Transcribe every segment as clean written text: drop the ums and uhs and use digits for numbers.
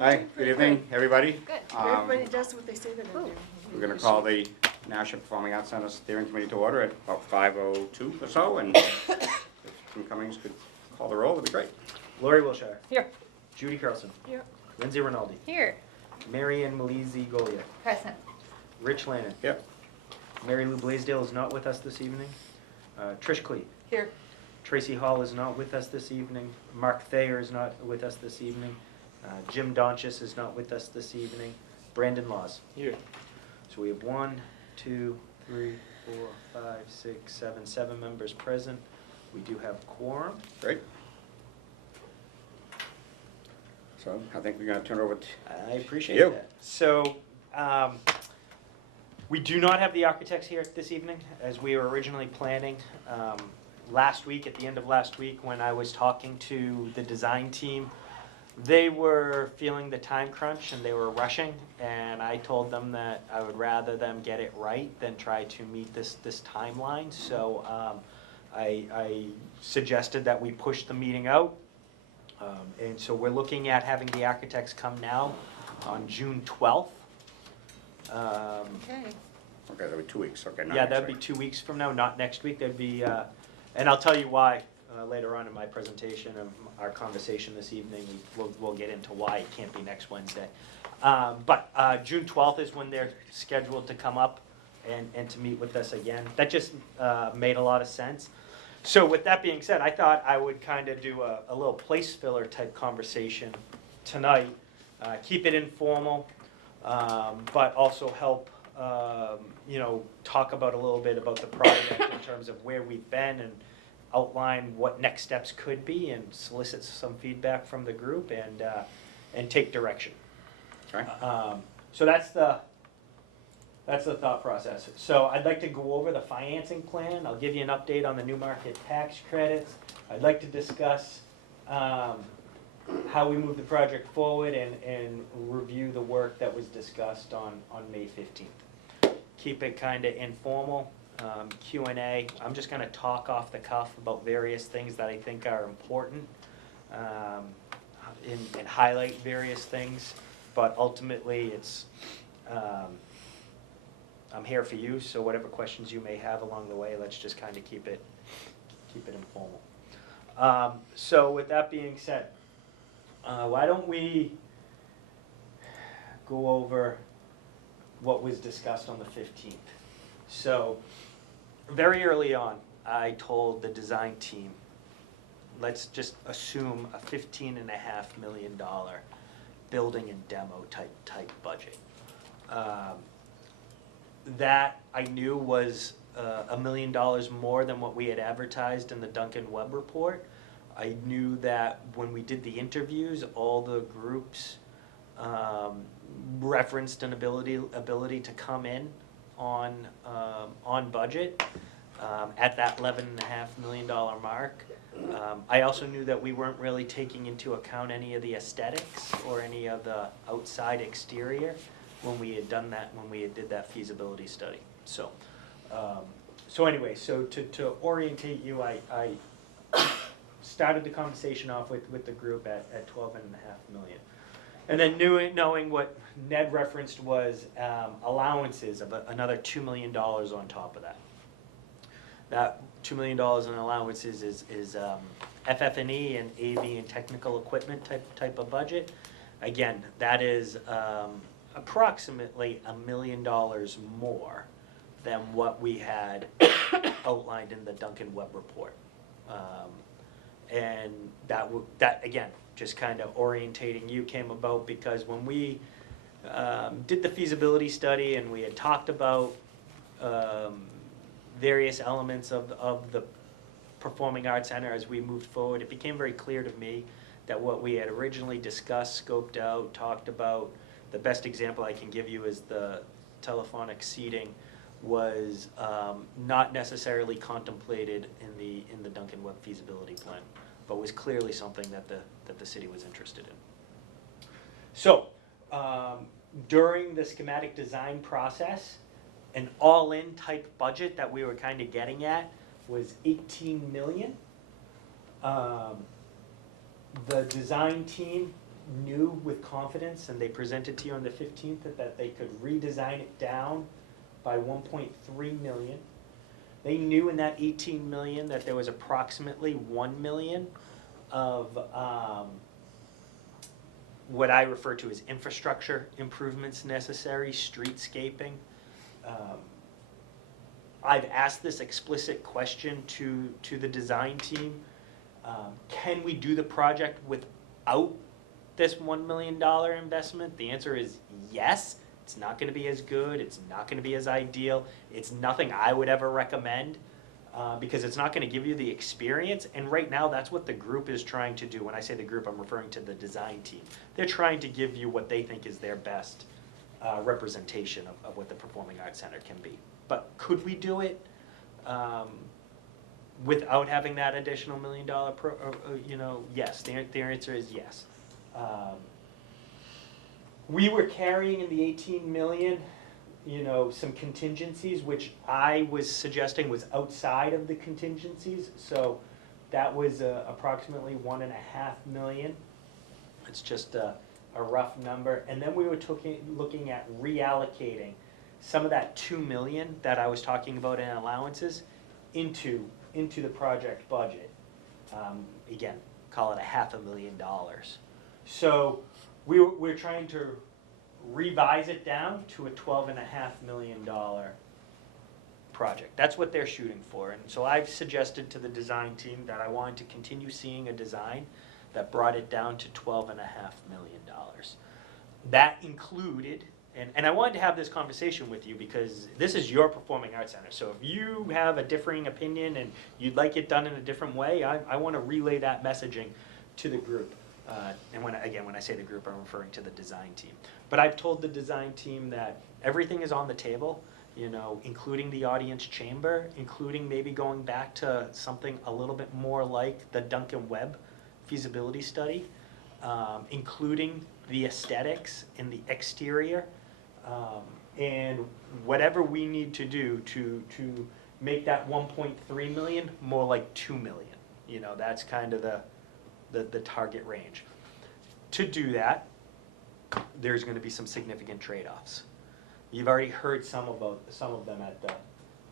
Hi, good evening, everybody. Good. Everybody does what they say they're gonna do. We're gonna call the National Performing Arts Center Steering Committee to order at about 5:02 or so, and if Tim Cummings could call the roll, that'd be great. Lori Wilshire. Here. Judy Carlson. Here. Lindsay Rinaldi. Here. Marianne Malizi Goliath. Present. Rich Lannon. Yep. Mary Lou Blaisdell is not with us this evening. Trish Clee. Here. Tracy Hall is not with us this evening. Mark Thayer is not with us this evening. Jim Donchis is not with us this evening. Brandon Laws. Here. So we have 1, 2, 3, 4, 5, 6, 7, 7 members present. We do have quorum. Great. So I think we're gonna turn it over to I appreciate You. that. So, we do not have the architects here this evening, as we were originally planning. Last week, at the end of last week, when I was talking to the design team, they were feeling the time crunch and they were rushing, and I told them that I would rather them get it right than try to meet this timeline. So, I suggested that we push the meeting out. And so we're looking at having the architects come now on June 12th. Okay. Okay, that'll be 2 weeks, okay. not Yeah, next that'd be week. 2 weeks from now, not next week. That'd be, and I'll tell you why later on in my presentation of our conversation this evening. We'll get into why it can't be next Wednesday. But June 12th is when they're scheduled to come up and to meet with us again. That just made a lot of sense. So with that being said, I thought I would kind of do a little place filler type conversation tonight. Keep it informal, but also help, talk about a little bit about the project in terms of where we've been and outline what next steps could be and solicit some feedback from the group and take direction. Okay. So that's the thought process. So I'd like to go over the financing plan. I'll give you an update on the new market tax credits. I'd like to discuss how we move the project forward and review the work that was discussed on May 15th. Keep it kind of informal, Q&A. I'm just going to talk off the cuff about various things that I think are important and highlight various things, but ultimately it's I'm here for you, so whatever questions you may have along the way, let's just kind of keep it informal. So with that being said, why don't we go over what was discussed on the 15th? So very early on, I told the design team, let's just assume a $15.5 million building and demo type budget. That I knew was $1 million more than what we had advertised in the Duncan Webb report. I knew that when we did the interviews, all the groups referenced an ability to come in on budget at that $11.5 million mark. I also knew that we weren't really taking into account any of the aesthetics or any of the outside exterior when we had done that, when we had did that feasibility study. So, anyway, so to orientate you, I started the conversation off with the group at 12.5 million. And then knowing what Ned referenced was allowances of another $2 million on top of that. That $2 million in allowances is FF&E and AV and technical equipment type of budget. Again, that is approximately $1 million more than what we had outlined in the Duncan Webb report. And that again, just kind of orientating you came about because when we did the feasibility study and we had talked about various elements of the Performing Arts Center as we moved forward, it became very clear to me that what we had originally discussed, scoped out, talked about, the best example I can give you is the telephonic seating was not necessarily contemplated in the Duncan Webb feasibility plan, but was clearly something that the city was interested in. So during the schematic design process, an all-in type budget that we were kind of getting at was 18 million. The design team knew with confidence, and they presented to you on the 15th, that they could redesign it down by 1.3 million. They knew in that 18 million that there was approximately 1 million of what I refer to as infrastructure improvements necessary, streetscaping. I've asked this explicit question to the design team. Can we do the project without this $1 million investment? The answer is yes. It's not gonna be as good, it's not gonna be as ideal, it's nothing I would ever recommend, because it's not gonna give you the experience, and right now, that's what the group is trying to do. When I say the group, I'm referring to the design team. They're trying to give you what they think is their best representation of what the Performing Arts Center can be. But could we do it without having that additional $1 million yes, the answer is yes. We were carrying in the 18 million, some contingencies, which I was suggesting was outside of the contingencies. So that was approximately 1.5 million. It's just a rough number. And then we were looking at reallocating some of that 2 million that I was talking about in allowances into the project budget. Again, call it $500,000. So we're trying to revise it down to a $12.5 million project. That's what they're shooting for. And so I've suggested to the design team that I wanted to continue seeing a design that brought it down to $12.5 million. That included, and I wanted to have this conversation with you because this is your Performing Arts Center. So if you have a differing opinion and you'd like it done in a different way, I want to relay that messaging to the group. And when I say the group, I'm referring to the design team. But I've told the design team that everything is on the table, including the audience chamber, including maybe going back to something a little bit more like the Duncan Webb feasibility study, including the aesthetics in the exterior, and whatever we need to do to make that 1.3 million more like 2 million. That's kind of the target range. To do that, there's going to be some significant trade-offs. You've already heard some of them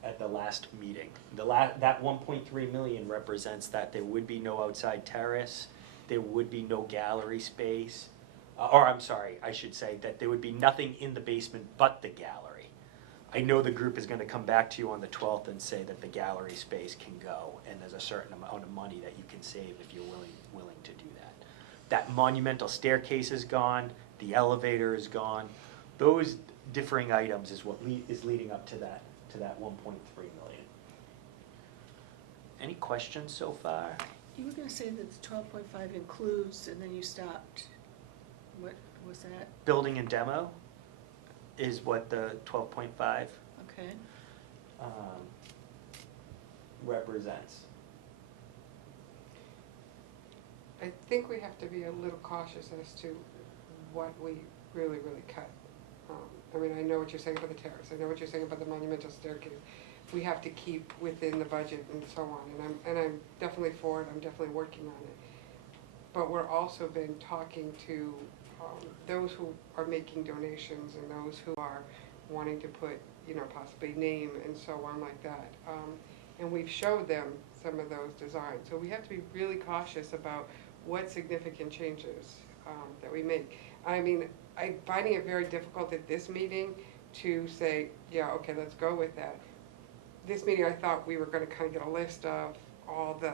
at the last meeting. That 1.3 million represents that there would be no outside terrace, there would be no gallery space, or I'm sorry, I should say that there would be nothing in the basement but the gallery. I know the group is going to come back to you on the 12th and say that the gallery space can go, and there's a certain amount of money that you can save if you're willing to do that. That monumental staircase is gone, the elevator is gone. Those differing items is what is leading up to that 1.3 million. Any questions so far? You were gonna say that the 12.5 includes, and then you stopped. What was that? Building and demo is what the 12.5 Okay. Represents. I think we have to be a little cautious as to what we really cut. I mean, I know what you're saying about the terrace, I know what you're saying about the monumental staircase. We have to keep within the budget and so on, and I'm definitely for it, I'm definitely working on it. But we're also been talking to those who are making donations and those who are wanting to put, possibly name and so on like that. And we've showed them some of those designs. So we have to be really cautious about what significant changes that we make. I mean, I'm finding it very difficult at this meeting to say, yeah, okay, let's go with that. This meeting, I thought we were going to kind of get a list of all the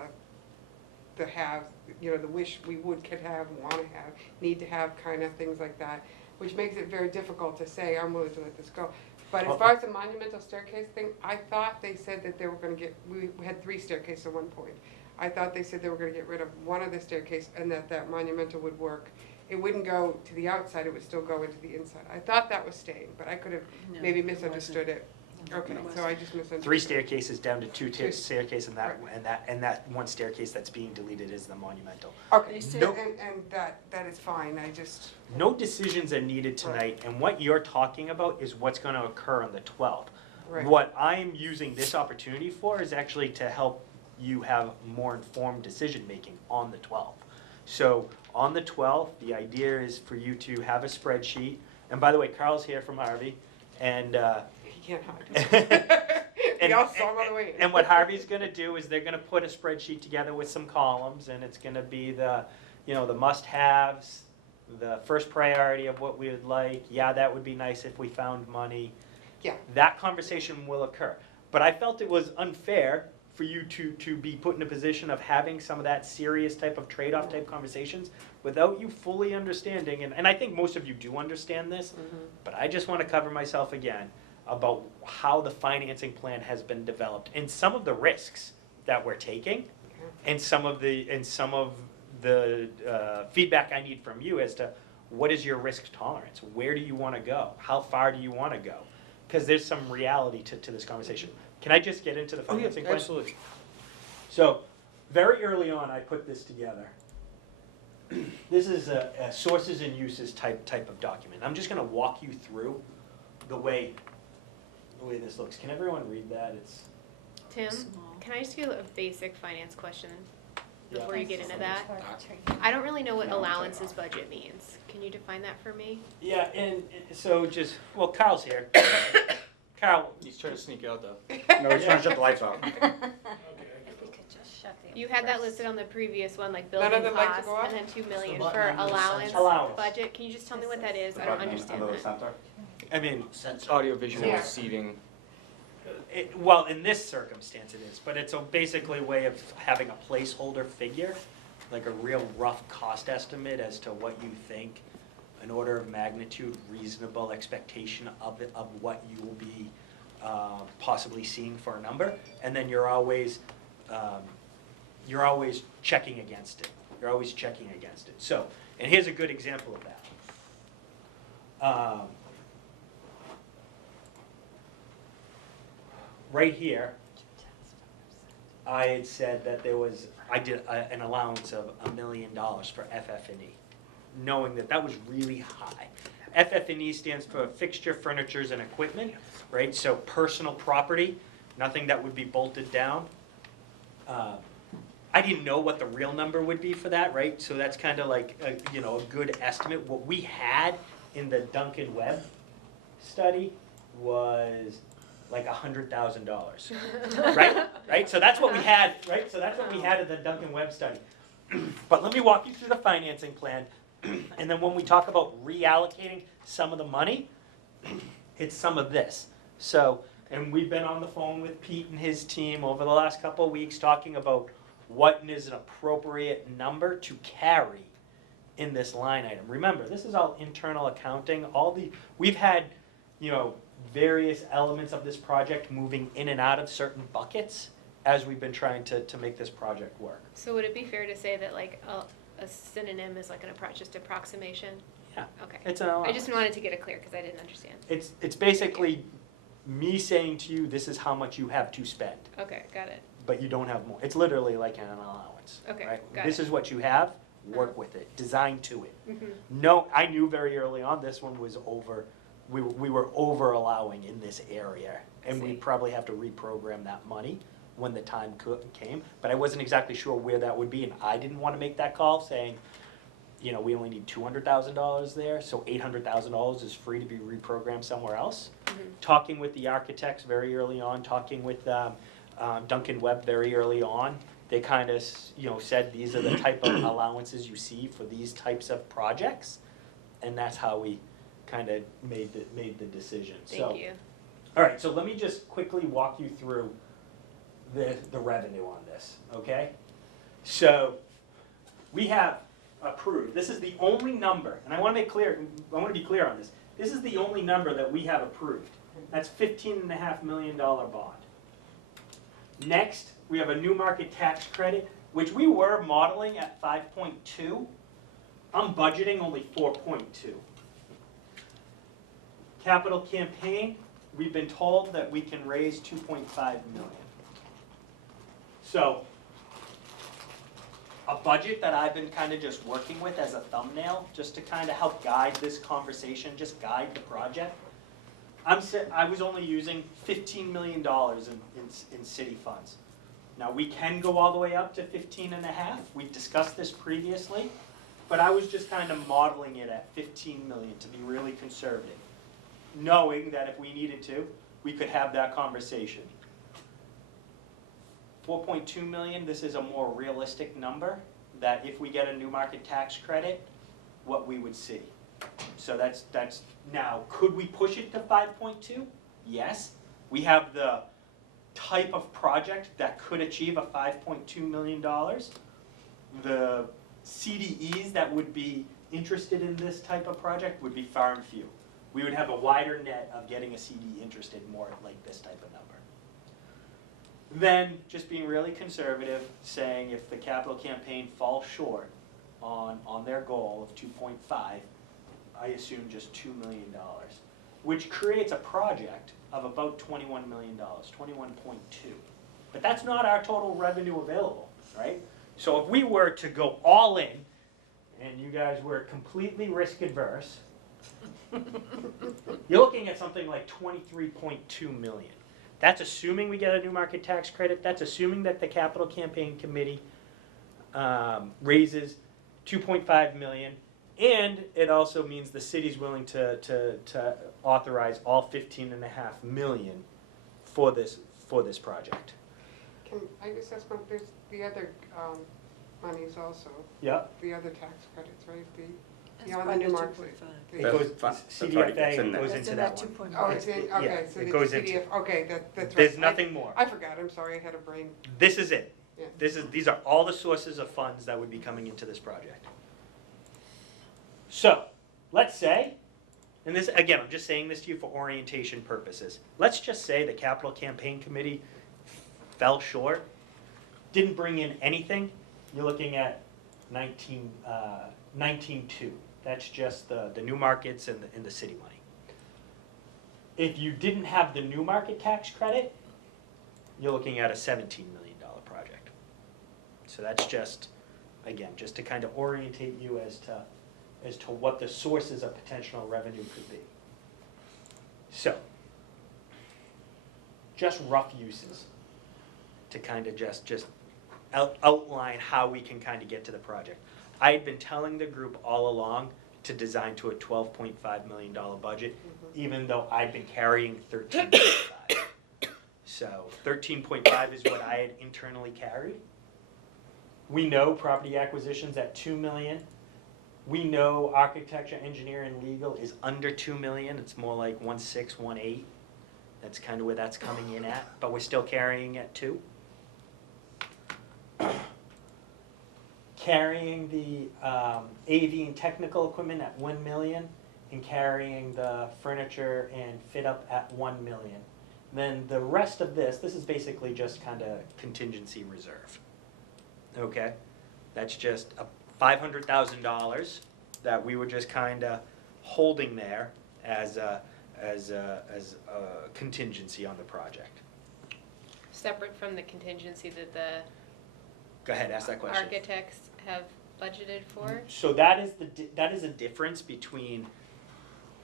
have, the wish we could have, want to have, need to have kind of things like that, which makes it very difficult to say, I'm willing to let this go. But as far as the monumental staircase thing, I thought they said that they were going to get, we had 3 staircases at one point. I thought they said they were going to get rid of one of the staircase and that monumental would work. It wouldn't go to the outside, it would still go into the inside. I thought that was staying, but I could have maybe misunderstood it. Okay, so I just misunderstood. 3 staircases down to 2 staircases, and that one staircase that's being deleted is the monumental. Okay, No, and that is fine, I just. no decisions are needed tonight, and what you're talking about is what's going to occur on the 12th. Right. What I'm using this opportunity for is actually to help you have more informed decision-making on the 12th. So On the 12th, the idea is for you to have a spreadsheet, and by the way, Carl's here from Harvey, and He can't hide. We all saw him on the way in. and what Harvey's gonna do is they're gonna put a spreadsheet together with some columns, and it's gonna be the, the must-haves, the first priority of what we would like, yeah, that would be nice if we found money. Yeah. That conversation will occur. But I felt it was unfair for you to be put in a position of having some of that serious type of trade-off type conversations without you fully understanding, and I think most of you do understand this, but I just want to cover myself again about how the financing plan has been developed and some of the risks that we're taking and some of the feedback I need from you as to what is your risk tolerance? Where do you want to go? How far do you want to go? Because there's some reality to this conversation. Can I just get into the financing plan? Absolutely. So, very early on, I put this together. This is a sources and uses type of document. I'm just going to walk you through the way this looks. Can everyone read that? It's Tim, Small. can I ask you a basic finance question Yeah. before you get into that? I don't really know what allowances budget means. Can you define that for me? yeah, and so Carl's here. Carl, He's trying to sneak out though. No, he's trying to shut the lights off. If we could just shut the. You had that listed on the previous one, like None building of them like to costs, go up? and then 2 million button for under the allowance Allowance. budget. Can you just tell me what that is? The I don't button understand under the that. center. I mean, It's audiovisual Yeah. seating. well, in this circumstance it is, but it's basically a way of having a placeholder figure, like a real rough cost estimate as to what you think, an order of magnitude, reasonable expectation of what you will be possibly seeing for a number, and then you're always checking against it. You're always checking against it. So, and here's a good example of that. Right here, I had said that I did an allowance of $1 million for FF&E, knowing that was really high. FF&E stands for fixture, furnitures, and equipment, right? So personal property, nothing that would be bolted down. I didn't know what the real number would be for that, right? So that's kind of like a good estimate. What we had in the Duncan Webb study was like $100,000, right? Right. So that's what we had, right? So that's what we had at the Duncan Webb study. But let me walk you through the financing plan, and then when we talk about reallocating some of the money, it's some of this. So, and we've been on the phone with Pete and his team over the last couple of weeks talking about what is an appropriate number to carry in this line item. Remember, this is all internal accounting. We've had, various elements of this project moving in and out of certain buckets as we've been trying to make this project work. So would it be fair to say that like a synonym is like just approximation? Yeah. Okay. It's an I allowance. just wanted to get it clear because I didn't understand. It's basically me saying to you, this is how much you have to spend, Okay, got it. but you don't have more. It's literally like an allowance. Okay, Right? got This it. is what you have, work with it, design to it. Mhm. No, I knew very early on this one was over, we were over allowing in this area. And See. we'd probably have to reprogram that money when the time came. But I wasn't exactly sure where that would be, and I didn't want to make that call saying, we only need $200,000 there, so $800,000 is free to be reprogrammed somewhere else. Mhm. Talking with the architects very early on, talking with Duncan Webb very early on, they kind of said these are the type of allowances you see for these types of projects, and that's how we kind of made the decision. Thank you. All right, so let me just quickly walk you through the revenue on this, okay? So we have approved, this is the only number, and I want to be clear on this. This is the only number that we have approved. That's $15.5 million bond. Next, we have a new market tax credit, which we were modeling at 5.2. I'm budgeting only 4.2. Capital campaign, we've been told that we can raise 2.5 million. So, a budget that I've been kind of just working with as a thumbnail, just to kind of help guide this conversation, just guide the project. I was only using $15 million in city funds. Now, we can go all the way up to 15.5. We've discussed this previously. but I was just kind of modeling it at 15 million to be really conservative, knowing that if we needed to, we could have that conversation. 4.2 million, this is a more realistic number, that if we get a new market tax credit, what we would see. So that's, now, could we push it to 5.2? Yes. We have the type of project that could achieve a $5.2 million. The CDEs that would be interested in this type of project would be far and few. We would have a wider net of getting a CDE interested more like this type of number. Then, just being really conservative, saying if the capital campaign falls short on their goal of 2.5, I assume just $2 million, which creates a project of about $21 million, 21.2. But that's not our total revenue available, right? So if we were to go all in, and you guys were completely risk adverse, you're looking at something like 23.2 million. That's assuming we get a new market tax credit. That's assuming that the capital campaign committee raises 2.5 million. And it also means the city's willing to authorize all 15.5 million for this project. Can I just ask one, there's the other monies also, Yeah. the other tax credits, right? The That's beyond the part new of marks. 2.5. It That's goes, fine. That's CDFA already- that's in there. goes That's into in that that one. 2.5. Oh, it's in, Yeah, okay, so it the goes into- CDF, okay, that's right. There's nothing more. I forgot, I'm sorry, I had a brain, This is it. yeah. These are all the sources of funds that would be coming into this project. So, let's say, and this, again, I'm just saying this to you for orientation purposes. Let's just say the capital campaign committee fell short, didn't bring in anything. You're looking at 19.2. That's just the new markets and the city money. If you didn't have the new market tax credit, you're looking at a $17 million project. So that's just, again, just to kind of orientate you as to what the sources of potential revenue could be. So, just rough uses to kind of just outline how we can kind of get to the project. I had been telling the group all along to design to a $12.5 million budget, even though I'd been carrying 13.5. So 13.5 is what I had internally carried. We know property acquisitions at 2 million. We know architecture, engineering, legal is under 2 million. It's more like 1.6, 1.8. That's kind of where that's coming in at, but we're still carrying at 2. Carrying the AV and technical equipment at 1 million, and carrying the furniture and fit up at 1 million. Then the rest of this is basically just kind of contingency reserve. Okay, that's just a $500,000 that we were just kind of holding there as a contingency on the project. Separate from the contingency that the Go ahead, ask that question. architects have budgeted for? So that is a difference between.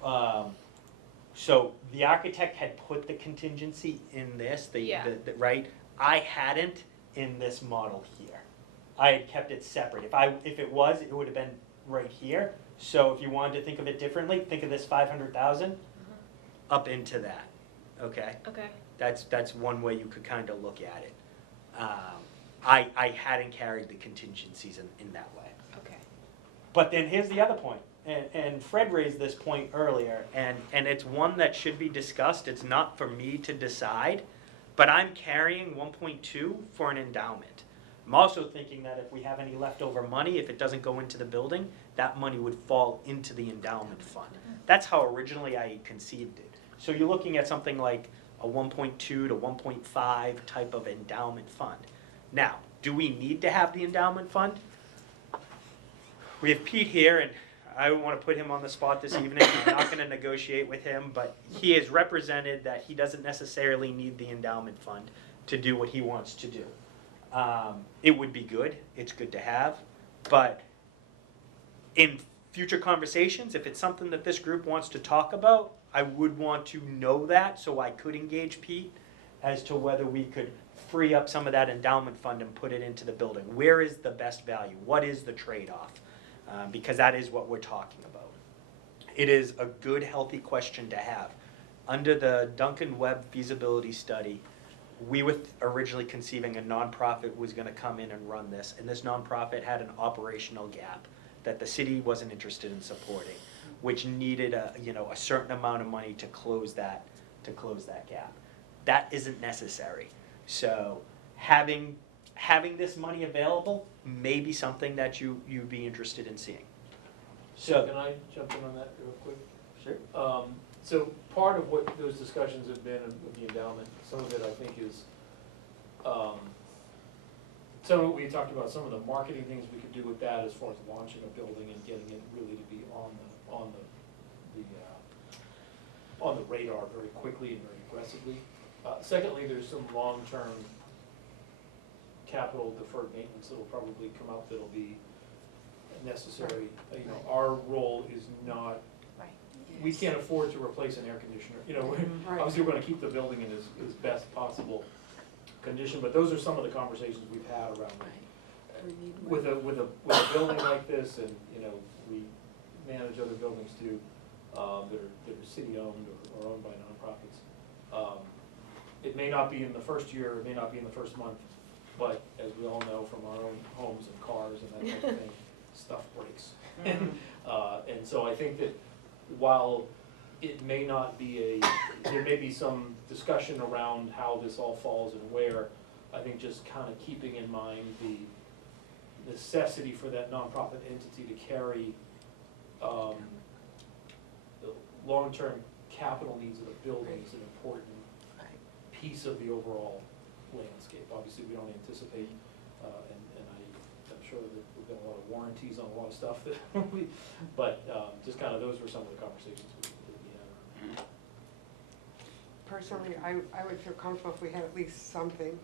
So the architect had put the contingency in this, Yeah. right? I hadn't in this model here. I had kept it separate. If it was, it would have been right here. So if you wanted to think of it differently, think of this 500,000 up into that. Okay. Okay. That's one way you could kind of look at it. I hadn't carried the contingencies in that way. Okay. But then here's the other point, and Fred raised this point earlier, and it's one that should be discussed. It's not for me to decide, but I'm carrying 1.2 for an endowment. I'm also thinking that if we have any leftover money, if it doesn't go into the building, that money would fall into the endowment fund. That's how originally I conceived it. So you're looking at something like a 1.2 to 1.5 type of endowment fund. Now, do we need to have the endowment fund? We have Pete here, and I don't want to put him on the spot this evening. I'm not going to negotiate with him, but he has represented that he doesn't necessarily need the endowment fund to do what he wants to do. It would be good. It's good to have. But in future conversations, if it's something that this group wants to talk about, I would want to know that so I could engage Pete as to whether we could free up some of that endowment fund and put it into the building. Where is the best value? What is the trade-off? because that is what we're talking about. It is a good, healthy question to have. Under the Duncan Webb feasibility study, we were originally conceiving a nonprofit was gonna come in and run this, and this nonprofit had an operational gap that the city wasn't interested in supporting, which needed a certain amount of money to close that gap. That isn't necessary. So having this money available may be something that you'd be interested in seeing. So can I jump in on that real quick? Sure. So part of what those discussions have been with the endowment, some of it I think is, some of, we talked about some of the marketing things we could do with that as far as launching a building and getting it really to be on the radar very quickly and very aggressively. Secondly, there's some long-term capital deferred maintenance that'll probably come out that'll be necessary. Our role is not, we can't afford to replace an air conditioner. Obviously, we're gonna keep the building in as best possible condition, but those are some of the conversations we've had around We need with a building like this, and, we manage other buildings too, that are city-owned or owned by nonprofits. It may not be in the first year, it may not be in the first month, but as we all know from our own homes and cars and that type of thing, stuff breaks. And so I think that while it may not be there may be some discussion around how this all falls and where, I think just kind of keeping in mind the necessity for that nonprofit entity to carry the long-term capital needs of the building is an important piece of the overall landscape. Obviously, we don't anticipate, and I'm sure that we've got a lot of warranties on a lot of stuff that but just kind of those were some of the conversations we had. Personally, I would feel comfortable if we had at least something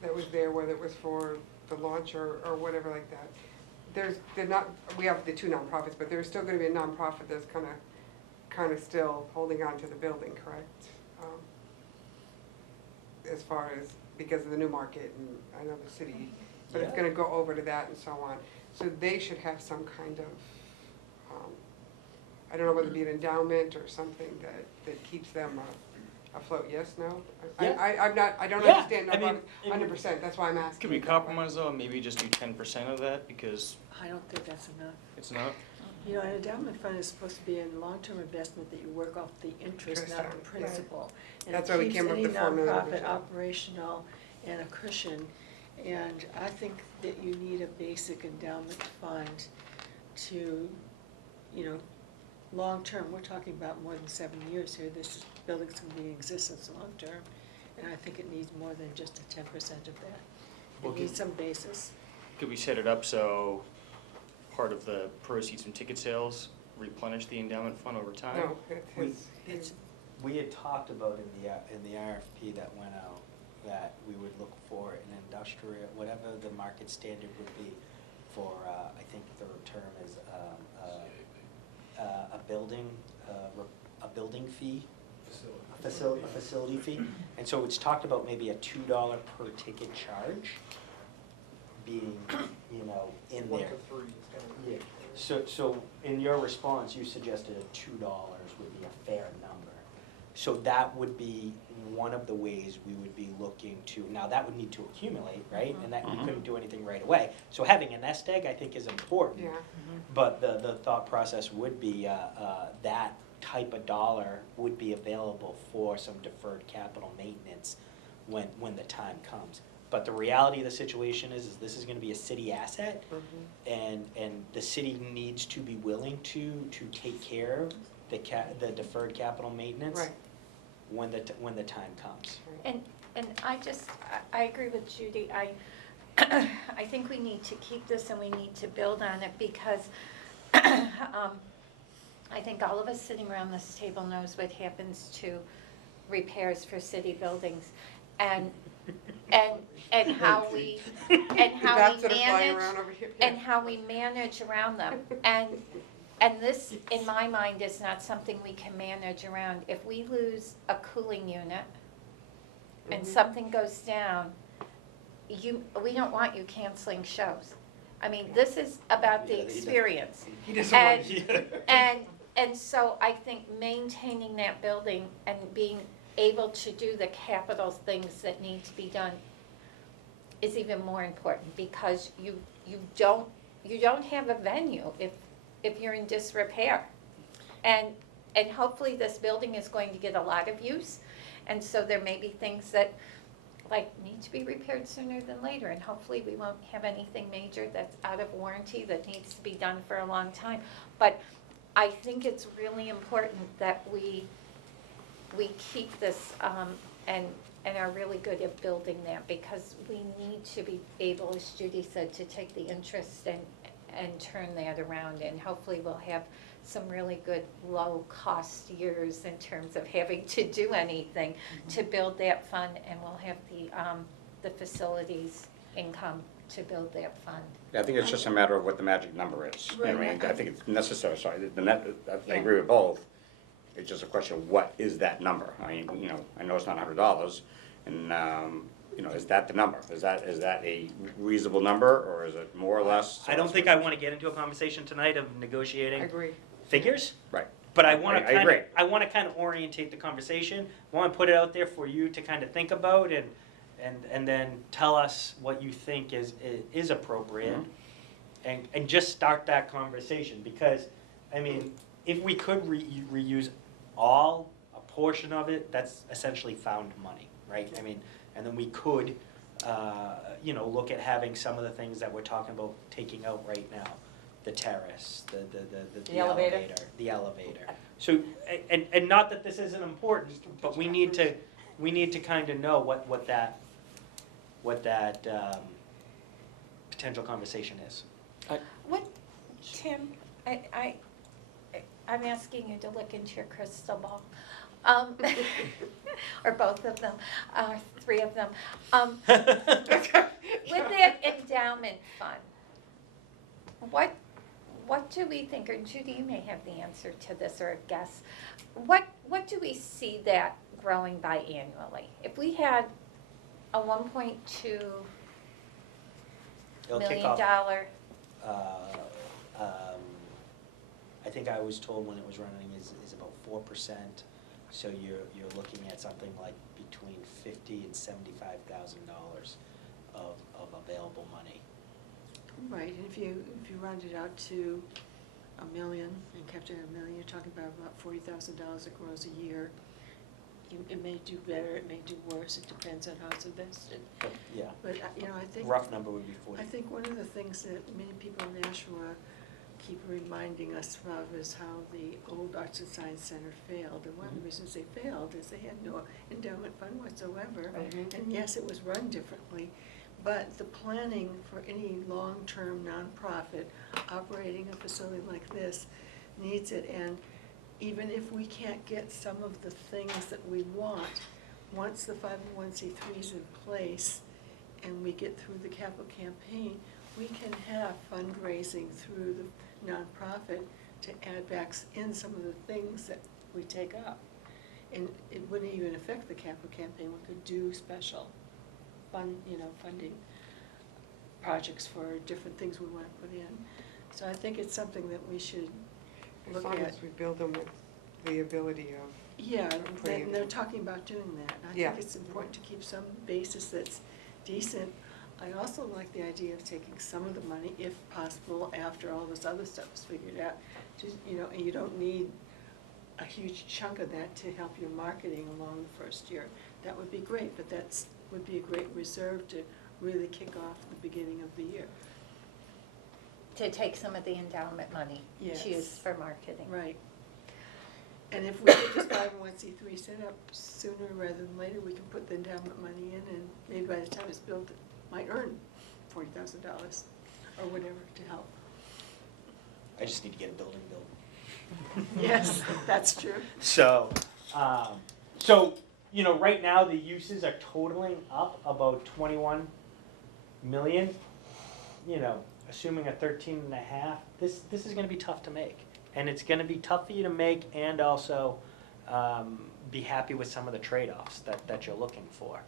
that was there, whether it was for the launch or whatever like that. We have the two nonprofits, but there's still gonna be a nonprofit that's kind of still holding on to the building, correct? As far as, because of the new market, and I know the city, but it's Yeah. gonna go over to that and so on. So they should have some kind of, I don't know whether it be an endowment or something that keeps them afloat, yes, no? Yeah. I don't Yeah, understand I mean, nonprofit 100%, that's why I'm asking. Could we that way. compromise though, and maybe just do 10% of that, because I don't think that's enough. it's not? An endowment fund is supposed to be a long-term investment that you work off the interest, not the Interest on, principal. And That's it why we keeps came up with any the $4 million nonprofit originally. operational and a cushion. And I think that you need a basic endowment fund to, long-term, we're talking about more than 7 years here. This building's gonna be in existence long-term. And I think it needs more than just a 10% of that. Well, It needs some basis. Could we set it up so part of the proceeds from ticket sales replenish the endowment fund over time? No, It's, We had talked about in the RFP that went out, that we would look for an industrial, whatever the market standard would be for, I think the term is, a building fee. A facility fee. And so it's talked about maybe a $2 per ticket charge being, in there. 1 to 3 is kind of. Yeah. So in your response, you suggested $2 would be a fair number. So that would be one of the ways we would be looking to, now that would need to accumulate, right? And that we couldn't do anything right away. So having a nest egg, I think, is important. Yeah, But the thought process would be that type of dollar would be available for some deferred capital maintenance when the time comes. But the reality of the situation is this is gonna be a city asset, and the city needs to be willing to take care of the deferred capital maintenance right. when the time comes. And I agree with Judy. I think we need to keep this and we need to build on it because I think all of us sitting around this table knows what happens to repairs for city buildings and how we That's that are flying manage around over here. and how we manage around them. And this, in my mind, is not something we can manage around. If we lose a cooling unit and something goes down, we don't want you canceling shows. I mean, this is about the Yeah, he doesn't- experience. He doesn't want And so I think maintaining that building and being able to do the capital things that need to be done is even more important, because you don't have a venue if you're in disrepair. And hopefully this building is going to get a lot of use, and so there may be things that like need to be repaired sooner than later, and hopefully we won't have anything major that's out of warranty that needs to be done for a long time. But I think it's really important that we keep this, and are really good at building that, because we need to be able, as Judy said, to take the interest and turn that around, and hopefully we'll have some really good low-cost years in terms of having to do anything to build that fund, and we'll have the facilities income to build that fund. Yeah, I think it's just a matter of what the magic number is. You know what I mean? Right. I think it's necessary, sorry, I Yeah. agree with both. It's just a question of what is that number? I mean, you know, I know it's not $100, and, you know, is that the number? Is that a reasonable number, or is it more or less? I don't think I wanna get into a conversation tonight of negotiating agree. figures. Right. But I wanna I agree. kind of orientate the conversation, wanna put it out there for you to kind of think about and then tell us what you think is appropriate. And just start that conversation, because, I mean, if we could reuse all, a portion of it, that's essentially found money, right? I mean, and then we could, you know, look at having some of the things that we're talking about taking out right now. The terrace, the elevator, the elevator. So, and not that this isn't important, but we need to kind of know what that potential conversation is. What, Tim, I'm asking you to look into your crystal ball, or both of them, or three of them. With that endowment fund, what do we think, or Judy, you may have the answer to this, or a guess, what do we see that growing by annually? If we had a $1.2 It'll kick million off, dollar, I think I was told when it was running is about 4%. So you're looking at something like between $50,000 and $75,000 of available money. Right, and if you round it out to $1 million and kept it at $1 million, you're talking about $40,000 that grows a year. It may do better, it may do worse, it depends on how it's invested. But, yeah, But, you know, I think. rough number would be 40. I think one of the things that many people in Nashua keep reminding us of is how the old Arts and Science Center failed. And one of the reasons they failed is they had no endowment fund whatsoever. And yes, it was run differently, but the planning for any long-term nonprofit operating a facility like this needs it. And even if we can't get some of the things that we want, once the 501c3 is in place and we get through the capital campaign, we can have fundraising through the nonprofit to add back in some of the things that we take up. And it wouldn't even affect the capital campaign. We could do special funding projects for different things we want to put in. So I think it's something that we should As look long at. as we build them with the ability of, Yeah, Putting and they're talking about doing that. And I Yeah. think it's important to keep some basis that's decent. I also like the idea of taking some of the money, if possible, after all this other stuff is figured out. And you don't need a huge chunk of that to help your marketing along the first year. That would be great, but would be a great reserve to really kick off the beginning of the year. to take some of the endowment money Yes. to use for marketing. Right. And if we get this 501c3 set up sooner rather than later, we can put the endowment money in, and maybe by the time it's built, it might earn $40,000 or whatever to help. I just need to get a building built. Yes, that's true. So, you know, right now the uses are totaling up about 21 million. You know, assuming a 13.5, this is gonna be tough to make. And it's gonna be tough for you to make and also be happy with some of the trade-offs that you're looking for.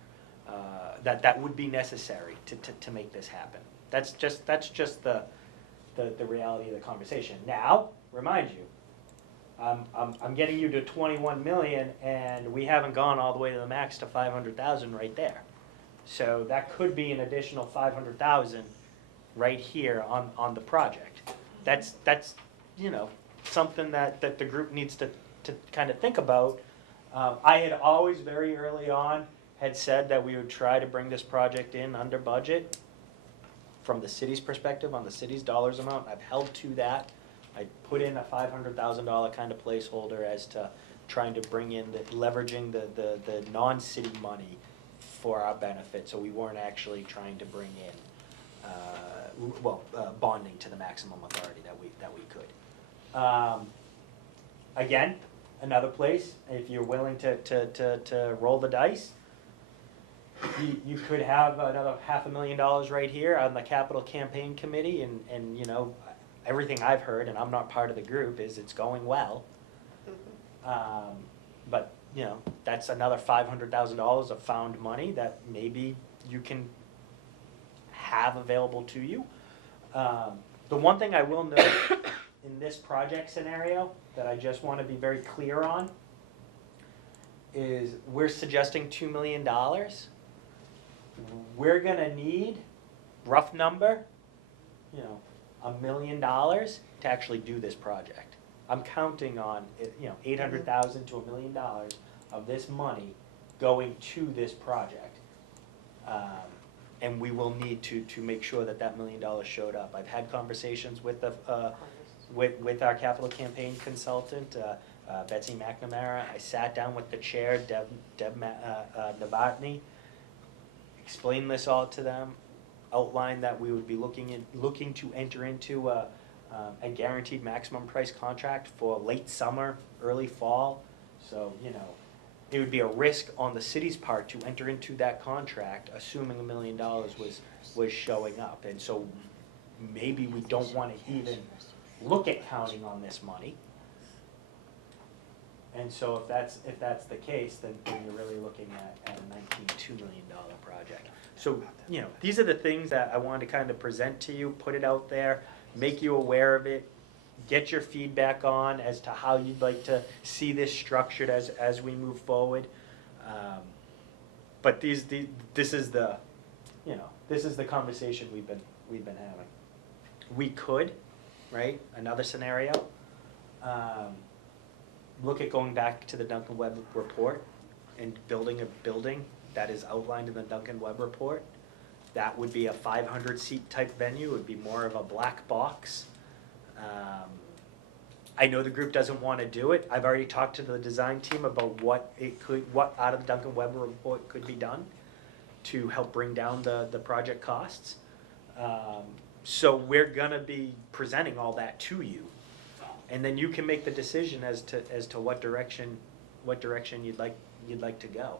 That would be necessary to make this happen. That's just the reality of the conversation. Now, remind you, I'm getting you to 21 million, and we haven't gone all the way to the max to 500,000 right there. So that could be an additional 500,000 right here on the project. That's, you know, something that the group needs to kind of think about. I had always, very early on, had said that we would try to bring this project in under budget from the city's perspective, on the city's dollars amount. I've held to that. I put in a $500,000 kind of placeholder as to trying to bring in, leveraging the non-city money for our benefit, so we weren't actually trying to bring in, bonding to the maximum authority that we could. Again, another place, if you're willing to roll the dice, you could have another $500,000 right here on the capital campaign committee, and you know, everything I've heard, and I'm not part of the group, is it's going well. But, you know, that's another $500,000 of found money that maybe you can have available to you. The one thing I will note in this project scenario that I just want to be very clear on is we're suggesting $2 million. We're gonna need, rough number, you know, $1 million to actually do this project. I'm counting on, you know, $800,000 to $1 million of this money going to this project. And we will need to make sure that $1 million showed up. I've had conversations with with our capital campaign consultant, Betsy McNamara. I sat down with the chair, Deb Novotny, explained this all to them, outlined that we would be looking to enter into a guaranteed maximum price contract for late summer, early fall. So, you know, it would be a risk on the city's part to enter into that contract, assuming $1 million was showing up. And so maybe we don't want to even look at counting on this money. And so if that's the case, then you're really looking at a $2 million project. So, you know, these are the things that I wanted to kind of present to you, put it out there, make you aware of it, get your feedback on as to how you'd like to see this structured as we move forward. But this is the, you know, this is the conversation we've been having. We could, right, another scenario, look at going back to the Duncan Webb report and building a building that is outlined in the Duncan Webb report. That would be a 500-seat type venue. It would be more of a black box. I know the group doesn't want to do it. I've already talked to the design team about what out of the Duncan Webb report could be done to help bring down the project costs. So we're gonna be presenting all that to you, and then you can make the decision as to what direction you'd like to go.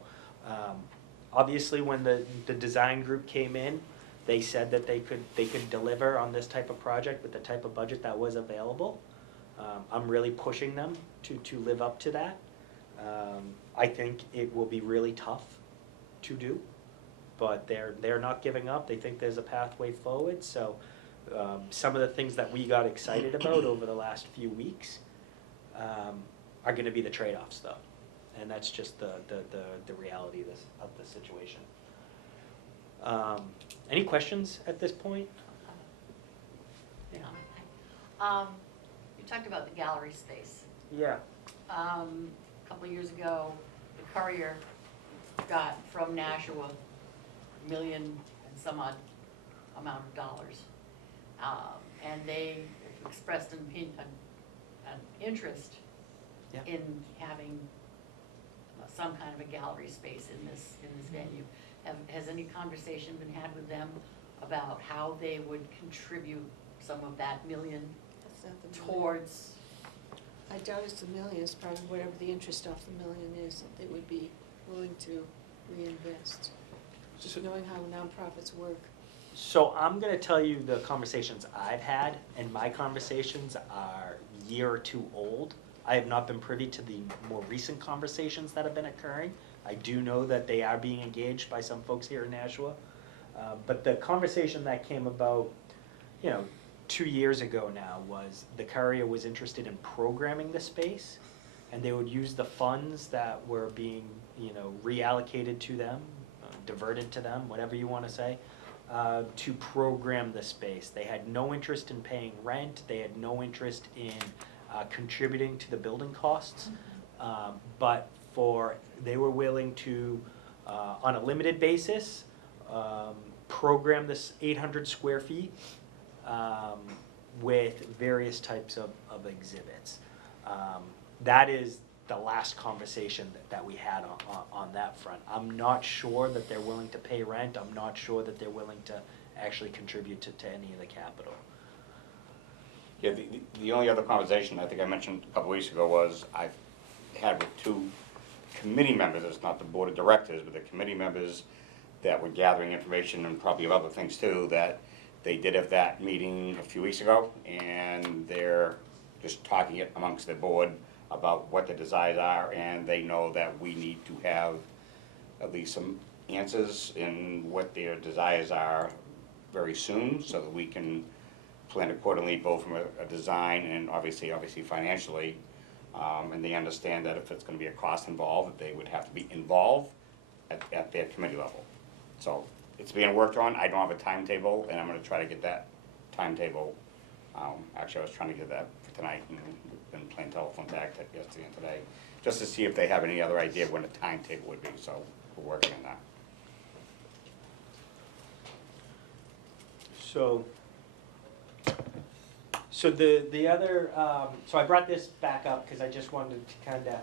Obviously, when the design group came in, they said that they could deliver on this type of project with the type of budget that was available. I'm really pushing them to live up to that. I think it will be really tough to do, but they're not giving up. They think there's a pathway forward. So some of the things that we got excited about over the last few weeks are going to be the trade-offs, though, and that's just the reality of the situation. Any questions at this point? You talked about the gallery space. Yeah. A couple of years ago, the Courier got from Nashua $1 million and some odd amount of dollars. And they expressed an interest in having some kind of a gallery space in this venue. Has any conversation been had with them about how they would contribute some of that $1 million That's not the towards? I doubt it's $1 million, it's probably whatever the interest off the $1 million is that they would be willing to reinvest. Just knowing how nonprofits work. So I'm going to tell you the conversations I've had, and my conversations are a year or two old. I have not been privy to the more recent conversations that have been occurring. I do know that they are being engaged by some folks here in Nashua. But the conversation that came about, 2 years ago now was the Courier was interested in programming the space, and they would use the funds that were being, reallocated to them, diverted to them, whatever you want to say, to program the space. They had no interest in paying rent. They had no interest in contributing to the building costs. But they were willing to, on a limited basis, program this 800 square feet with various types of exhibits. That is the last conversation that we had on that front. I'm not sure that they're willing to pay rent. I'm not sure that they're willing to actually contribute to any of the capital. Yeah, the only other conversation I think I mentioned a couple weeks ago was I've had with two committee members, it's not the board of directors, but the committee members that were gathering information and probably other things too, that they did have that meeting a few weeks ago, and they're just talking it amongst the board about what the desires are, and they know that we need to have at least some answers in what their desires are very soon, so that we can plan accordingly, both from a design and obviously financially. And they understand that if it's gonna be a cost involved, that they would have to be involved at their committee level. So it's being worked on. I don't have a timetable, and I'm gonna try to get that timetable. Actually, I was trying to get that for tonight, and we've been playing telephone tag yesterday and today, just to see if they have any other idea of when a timetable would be, so we're working on that. So the other, so I brought this back up because I just wanted to kind of,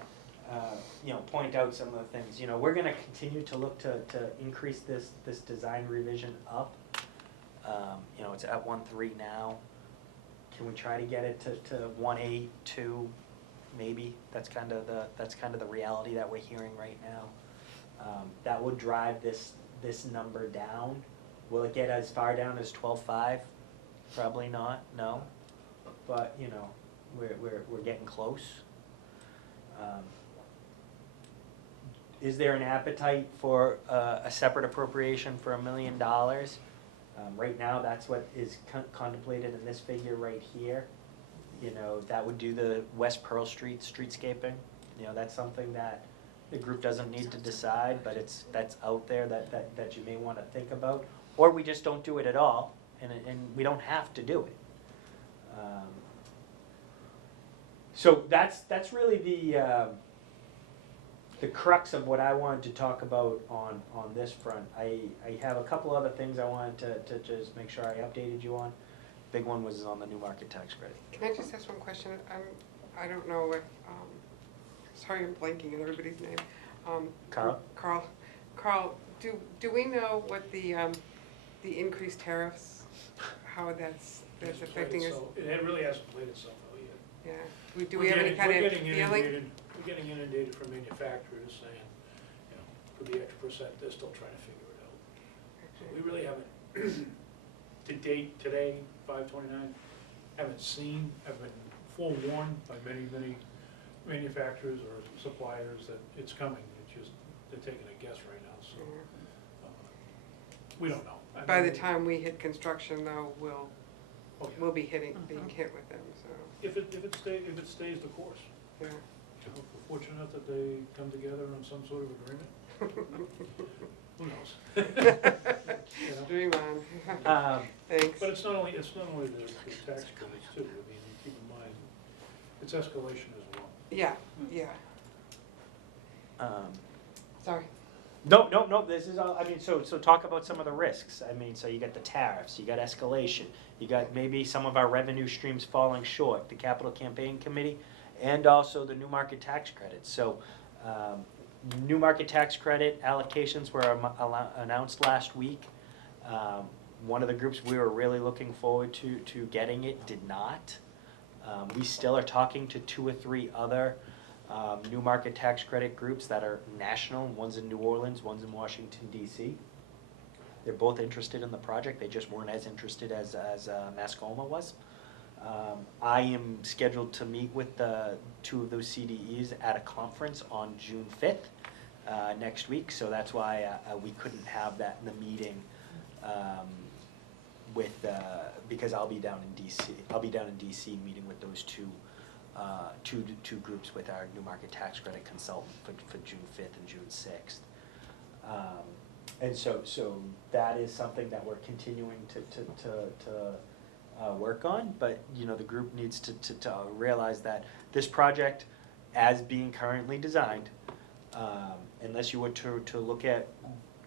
point out some of the things. We're going to continue to look to increase this design revision up. It's at 1.3 now. Can we try to get it to 1.8, 2, maybe? That's kind of the reality that we're hearing right now. That would drive this number down. Will it get as far down as 12.5? Probably not. No. But we're getting close. Is there an appetite for a separate appropriation for $1 million? Right now, that's what is contemplated in this figure right here. That would do the West Pearl Street streetscaping. That's something that the group doesn't need to decide, but that's out there that you may want to think about. Or we just don't do it at all, and we don't have to do it. So that's really the crux of what I wanted to talk about on this front. I have a couple other things I wanted to just make sure I updated you on. Big one was on the new market tax credit. Can I just ask one question? I don't know if, sorry I'm blanking on everybody's name. Carl? Carl, do we know what the increased tariffs, how that's affecting us? It really hasn't played itself out yet. Yeah, do we have any kind of feeling? We're getting inundated from manufacturers saying, for the extra %, they're still trying to figure it out. So we really haven't, to date, today, 5/29, haven't been forewarned by many manufacturers or suppliers that it's coming. It's just, they're taking a guess right now, so we don't know. By the time we hit construction though, we'll be being hit with them, so. If it stays the course. Yeah. We're fortunate that they come together on some sort of agreement. Who knows? Dream on. Thanks. But it's not only the tax credits too. I mean, keep in mind, it's escalation as well. Yeah. Sorry. No, this is all, so talk about some of the risks. So you got the tariffs, you got escalation, you got maybe some of our revenue streams falling short, the capital campaign committee, and also the new market tax credits. So, new market tax credit allocations were announced last week. One of the groups we were really looking forward to getting it did not. We still are talking to 2 or 3 other new market tax credit groups that are national. One's in New Orleans, one's in Washington, D.C. They're both interested in the project. They just weren't as interested as Mascoma was. I am scheduled to meet with 2 of those CDEs at a conference on June 5th next week. So that's why we couldn't have that in the meeting with, because I'll be down in DC. I'll be down in DC meeting with those two groups with our New Market Tax Credit consultant for June 5th and June 6th. And so that is something that we're continuing to work on, but, you know, the group needs to realize that this project, as being currently designed, unless you were to look at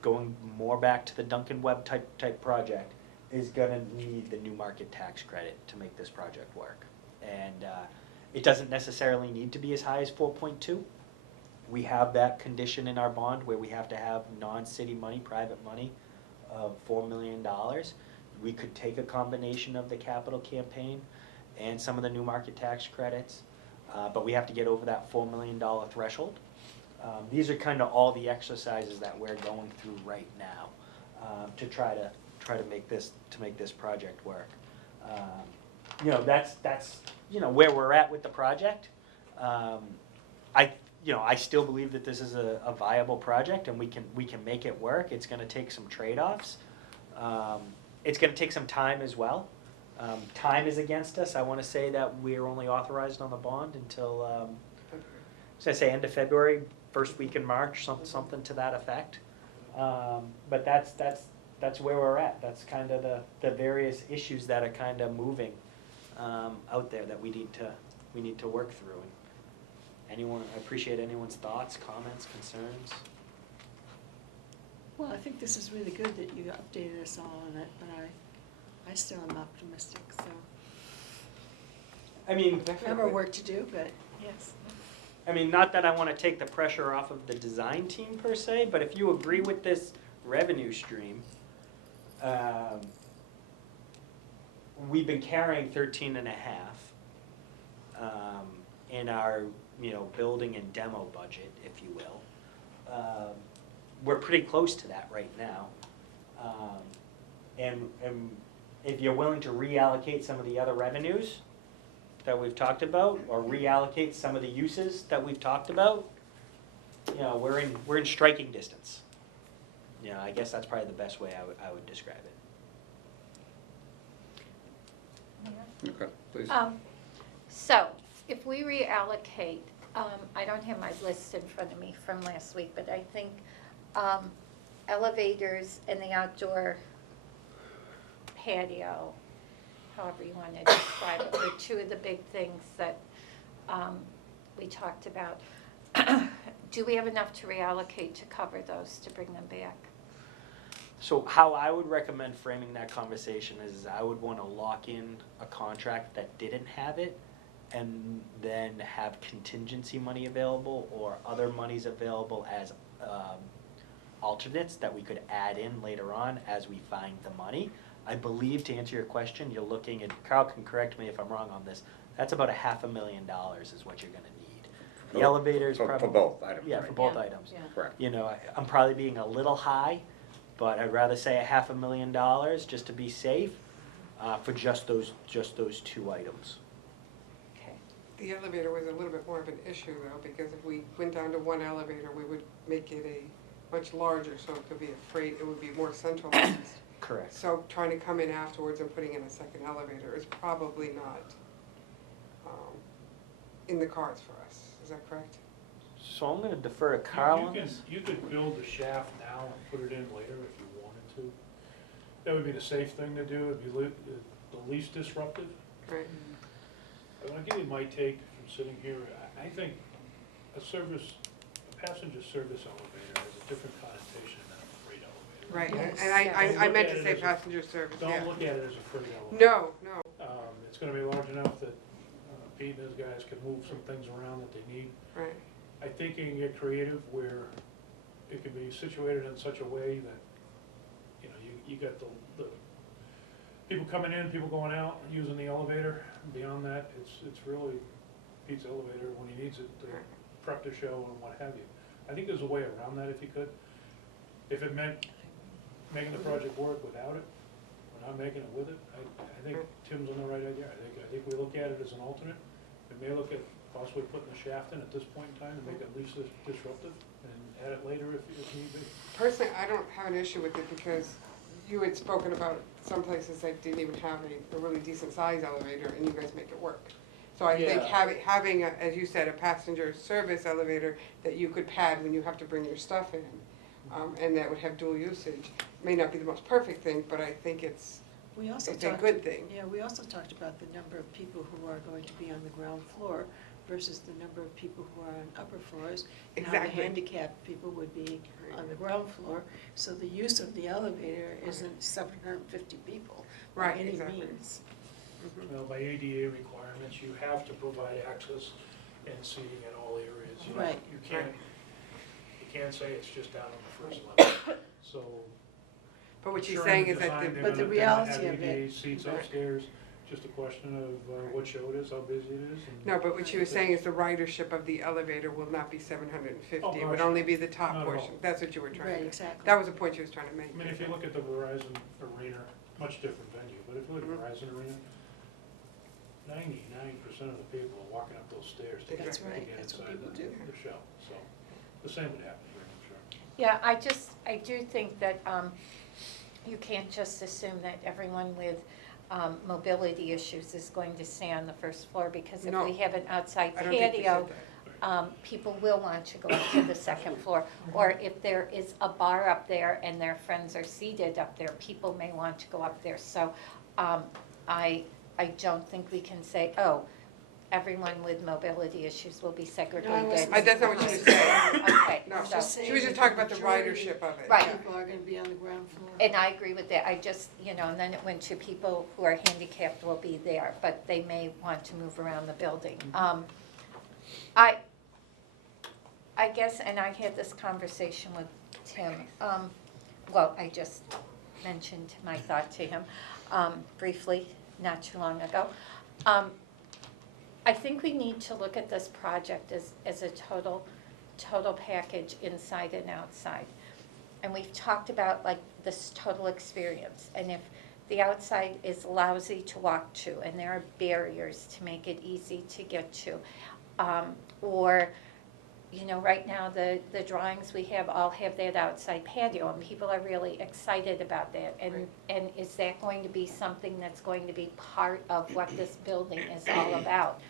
going more back to the Duncan Webb type project, is gonna need the New Market Tax Credit to make this project work. And it doesn't necessarily need to be as high as 4.2. We have that condition in our bond where we have to have non-city money, private money of $4 million. We could take a combination of the capital campaign and some of the New Market Tax Credits, but we have to get over that $4 million threshold. These are kind of all the exercises that we're going through right now to try to make this project work. You know, that's you know where we're at with the project. I still believe that this is a viable project and we can make it work. It's going to take some trade-offs. It's going to take some time as well. Time is against us. I want to say that we're only authorized on the bond until end of February, first week in March, something to that effect. But that's where we're at. That's kind of the various issues that are kind of moving out there that we need to work through. I appreciate anyone's thoughts, comments, concerns. Well, I think this is really good that you updated us all on it, but I still am optimistic, so. I mean, We have our work to do, but yes. I mean, not that I want to take the pressure off of the design team per se, but if you agree with this revenue stream, we've been carrying 13 and a half in our, you know, building and demo budget, if you will. We're pretty close to that right now. And if you're willing to reallocate some of the other revenues that we've talked about, or reallocate some of the uses that we've talked about, you know, we're in striking distance. You know, I guess that's probably the best way I would describe it. Okay, please. So, if we reallocate, I don't have my list in front of me from last week, but I think elevators and the outdoor patio, however you want to describe it, were two of the big things that we talked about. Do we have enough to reallocate to cover those, to bring them back? So how I would recommend framing that conversation is I would want to lock in a contract that didn't have it, and then have contingency money available or other monies available as alternates that we could add in later on as we find the money. I believe, to answer your question, you're looking at, Carl can correct me if I'm wrong on this, that's about $500,000 is what you're going to need. The elevators probably. For both items. Yeah, right? for both Yeah. items. Yeah. Correct. You know, I'm probably being a little high, but I'd rather say $500,000 just to be safe for just those two items. Okay. The elevator was a little bit more of an issue though, because if we went down to one elevator, we would make it a much larger, so it could be it would be more centralized. Correct. So trying to come in afterwards and putting in a second elevator is probably not in the cards for us. Is that correct? So I'm going to defer to Carl on this. You could build the shaft now and put it in later if you wanted to. That would be the safe thing to do, it'd be the least disruptive. Right. I want to give you my take from sitting here. I think a passenger service elevator has a different connotation than a freight elevator. Right, Yes. and I meant to Don't say look at it as a- passenger service, yeah. Don't look at it as a freight elevator. No, no. It's gonna be large enough that Pete and his guys can move some things around that they need. Right. I think you can get creative where it can be situated in such a way that, you know, you got the people coming in, people going out, using the elevator. Beyond that, it's really Pete's elevator when he needs it to prep the show and what have you. I think there's a way around that if you could. If it meant making the project work without it, or not making it with it, I think Tim's on the right idea. I think we look at it as an alternate. We may look at possibly putting the shaft in at this point in time to make it least disruptive, and add it later if need be. Personally, I don't have an issue with it because you had spoken about some places that didn't even have a really decent size elevator, and you guys make it work. So I think Yeah. having, as you said, a passenger service elevator that you could pad when you have to bring your stuff in, and that would have dual usage, may not be the most perfect thing, but I think it's We also a talked. good thing. Yeah, we also talked about the number of people who are going to be on the ground floor versus the number of people who are on upper floors. And how the Exactly. handicapped people would be on the ground floor. So the use of the elevator isn't 750 people by Right, any exactly. means. Mhm. Well, by ADA requirements, you have to provide access and seating in all areas. You know, Right. You can't say it's just down on the first level. So. But what she's sure, saying in is that design, the, But the they're gonna have reality of it- ADA seats Right. upstairs, just a question of what show it is, how busy it is. And no, but what she was saying is the ridership of the elevator will not be 750. Oh, It would gosh, only no. be the top Not at all. portion. That's what you were trying Right, to, exactly. that was the point she was trying to make. I mean, if you look at the Verizon Arena, much different venue, but if you look at Mhm. Verizon Arena, 99% of the people are walking up those stairs to get That's to right, get that's what inside people the do. show. So the same would happen here, I'm sure. Yeah, I do think that you can't just assume that everyone with mobility issues is going to stay on the first floor, because if No. we have an outside I don't think we patio, said that. people will want to go up to the second floor. Or if there is a bar up there and their friends are seated up there, people may want to go up there. So I don't think we can say, oh, everyone with mobility issues will be segregated. wasn't That's not what she was saying. Okay, No, so, Just saying she was just that talking the about the majority ridership of it. Right. People are gonna be on the ground floor. and I agree with that. I just, and then it went to people who are handicapped will be there, but they may want to move around the building. I guess, and I had this conversation with Tim, well, I just mentioned my thought to him briefly, not too long ago. I think we need to look at this project as a total package inside and outside. And we've talked about like this total experience, and if the outside is lousy to walk to and there are barriers to make it easy to get to, or right now the drawings we have all have that outside patio, and people are really excited about that. And is that going to be something that's going to be part of what this building is all about?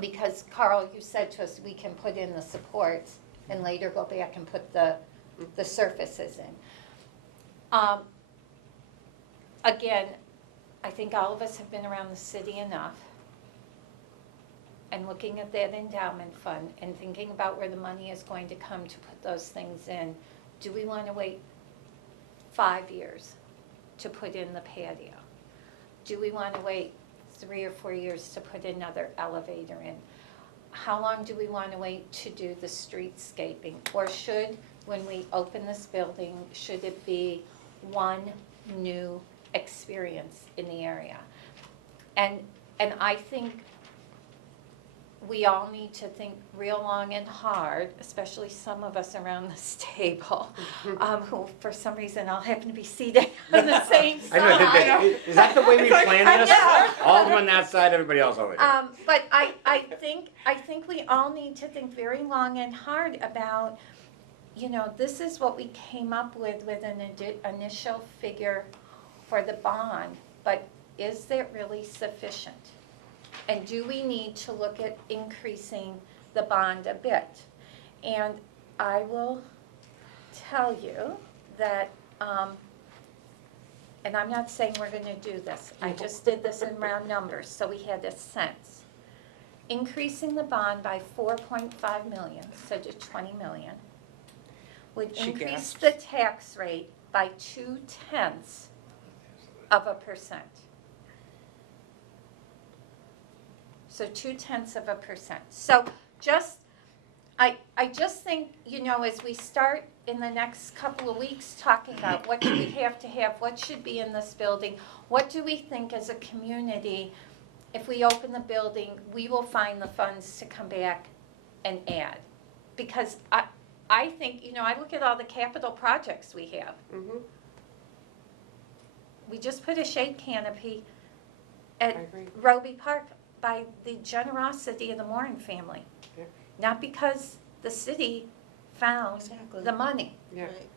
Because Carl, you said to us, we can put in the supports and later go back and put the surfaces in. Again, I think all of us have been around the city enough, and looking at that endowment fund and thinking about where the money is going to come to put those things in. Do we want to wait 5 years to put in the patio? Do we want to wait 3 or 4 years to put another elevator in? How long do we want to wait to do the streetscaping? Or should, when we open this building, should it be one new experience in the area? And I think we all need to think real long and hard, especially some of us around this table, who for some reason all happen to be seated on the same I know, side. is that the way we planned I this? know. All of them on that side, everybody else over here. But I think we all need to think very long and hard about, this is what we came up with an initial figure for the bond, but is that really sufficient? And do we need to look at increasing the bond a bit? And I will tell you that, and I'm not saying we're gonna do this, I just did this in round numbers, so we had a sense. Increasing the bond by 4.5 million, so to 20 million, would She increase gasps. the tax rate by 0.2%. So 0.2%. So I just think, as we start in the next couple of weeks talking about what do we have to have, what should be in this building, what do we think as a community, if we open the building, we will find the funds to come back and add. Because I think, I look at all the capital projects we have. Mhm. We just put a shade canopy I at agree. Roby Park by the generosity of the Moran family. Yeah. Not because the city found Exactly. the money. Yeah. Right.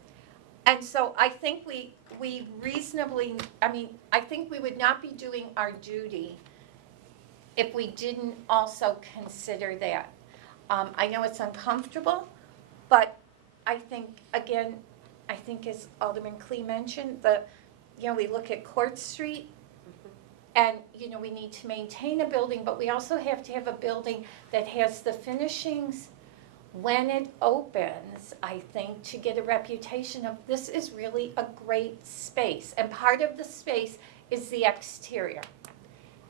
And so I think we reasonably, I mean, I think we would not be doing our duty if we didn't also consider that. I know it's uncomfortable, but I think, again, I think as Alderman Clee mentioned, we look at Court Street, and, we need to maintain a building, but we also have to have a building that has the finishings when it opens, I think, to get a reputation of this is really a great space. And part of the space is the exterior.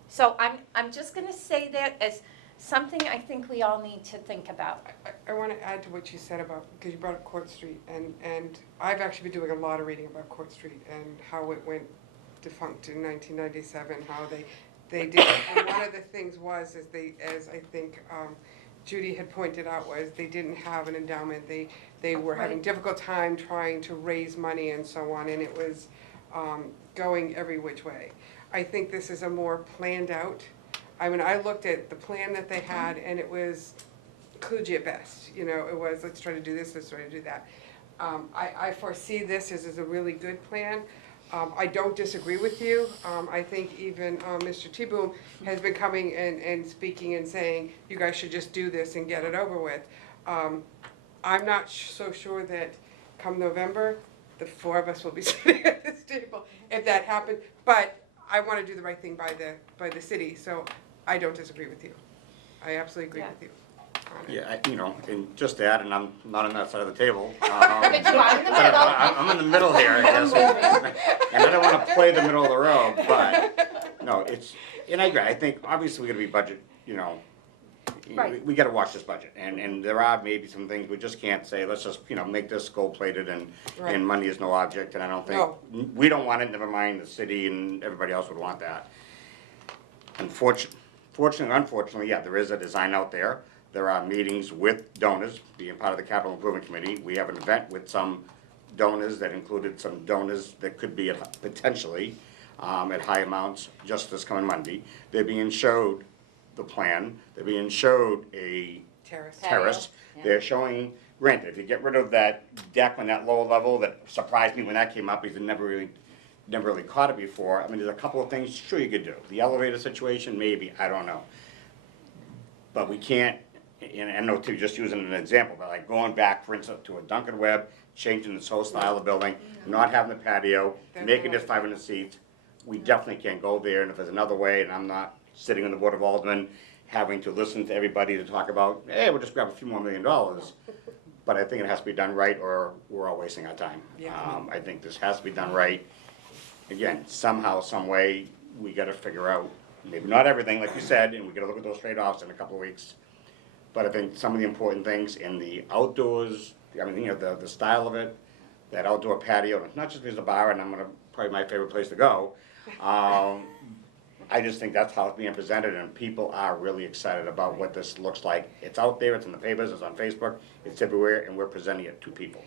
So I'm just gonna say that as something I think we all need to think about. I want to add to what you said about, because you brought up Court Street, and I've actually been doing a lot of reading about Court Street and how it went defunct in 1997, how they did, and one of the things was, as I think Judy had pointed out, was they didn't have an endowment, they were having difficult time trying to raise money and so on, and it was going every which way. I think this is a more planned out, I mean, I looked at the plan that they had, and it was kludgy at best, it was, let's try to do this, let's try to do that. I foresee this as a really good plan. I don't disagree with you. I think even Mr. T-Boom has been coming and speaking and saying, you guys should just do this and get it over with. I'm not so sure that come November, the four of us will be sitting at this table if that happened. But I want to do the right thing by the city, so I don't disagree with you. I absolutely agree with you. Yeah, and just to add, and I'm not on that side of the table. But you are in the but middle. I'm in the middle here, I guess. And I don't want to play the middle of the road, but, no, and I agree, I think obviously we gotta be budget, Right. we gotta watch this budget. And there are maybe some things we just can't say, let's just, make this gold-plated Right. and money is no object, and I don't think, No. we don't want it, never mind the city and everybody else would want that. Fortunately, or unfortunately, yeah, there is a design out there. There are meetings with donors, being part of the Capital Improvement Committee. We have an event with some donors that included some donors that could be potentially at high amounts just this coming Monday. They're being showed the plan. They're being showed a terrace. Yeah. They're showing, granted, if you get rid of that deck on that lower level, that surprised me when that came up, because it never really caught it before. I mean, there's a couple of things, sure you could do. The elevator situation, maybe, I don't know. But we can't, and I know too, just using an example, but like going back, for instance, to a Dunkin' Web, changing this whole style of building, not having the patio, making it 500 seats, we definitely can't go there, and if there's another way, and I'm not sitting on the Board of Aldermen, having to listen to everybody to talk about, hey, we'll just grab a few more $1 million. But I think it has to be done right, or we're all wasting our time. Yeah. I think this has to be done right. Again, somehow, some way, we gotta figure out, maybe not everything, like you said, and we gotta look at those trade-offs in a couple of weeks. But I think some of the important things in the outdoors, I mean, the style of it, that outdoor patio, not just because the bar, and probably my favorite place to go. I just think that's how it's being presented, and people are really excited about what this looks like. It's out there, it's in the papers, it's on Facebook, it's everywhere, and we're presenting it to people.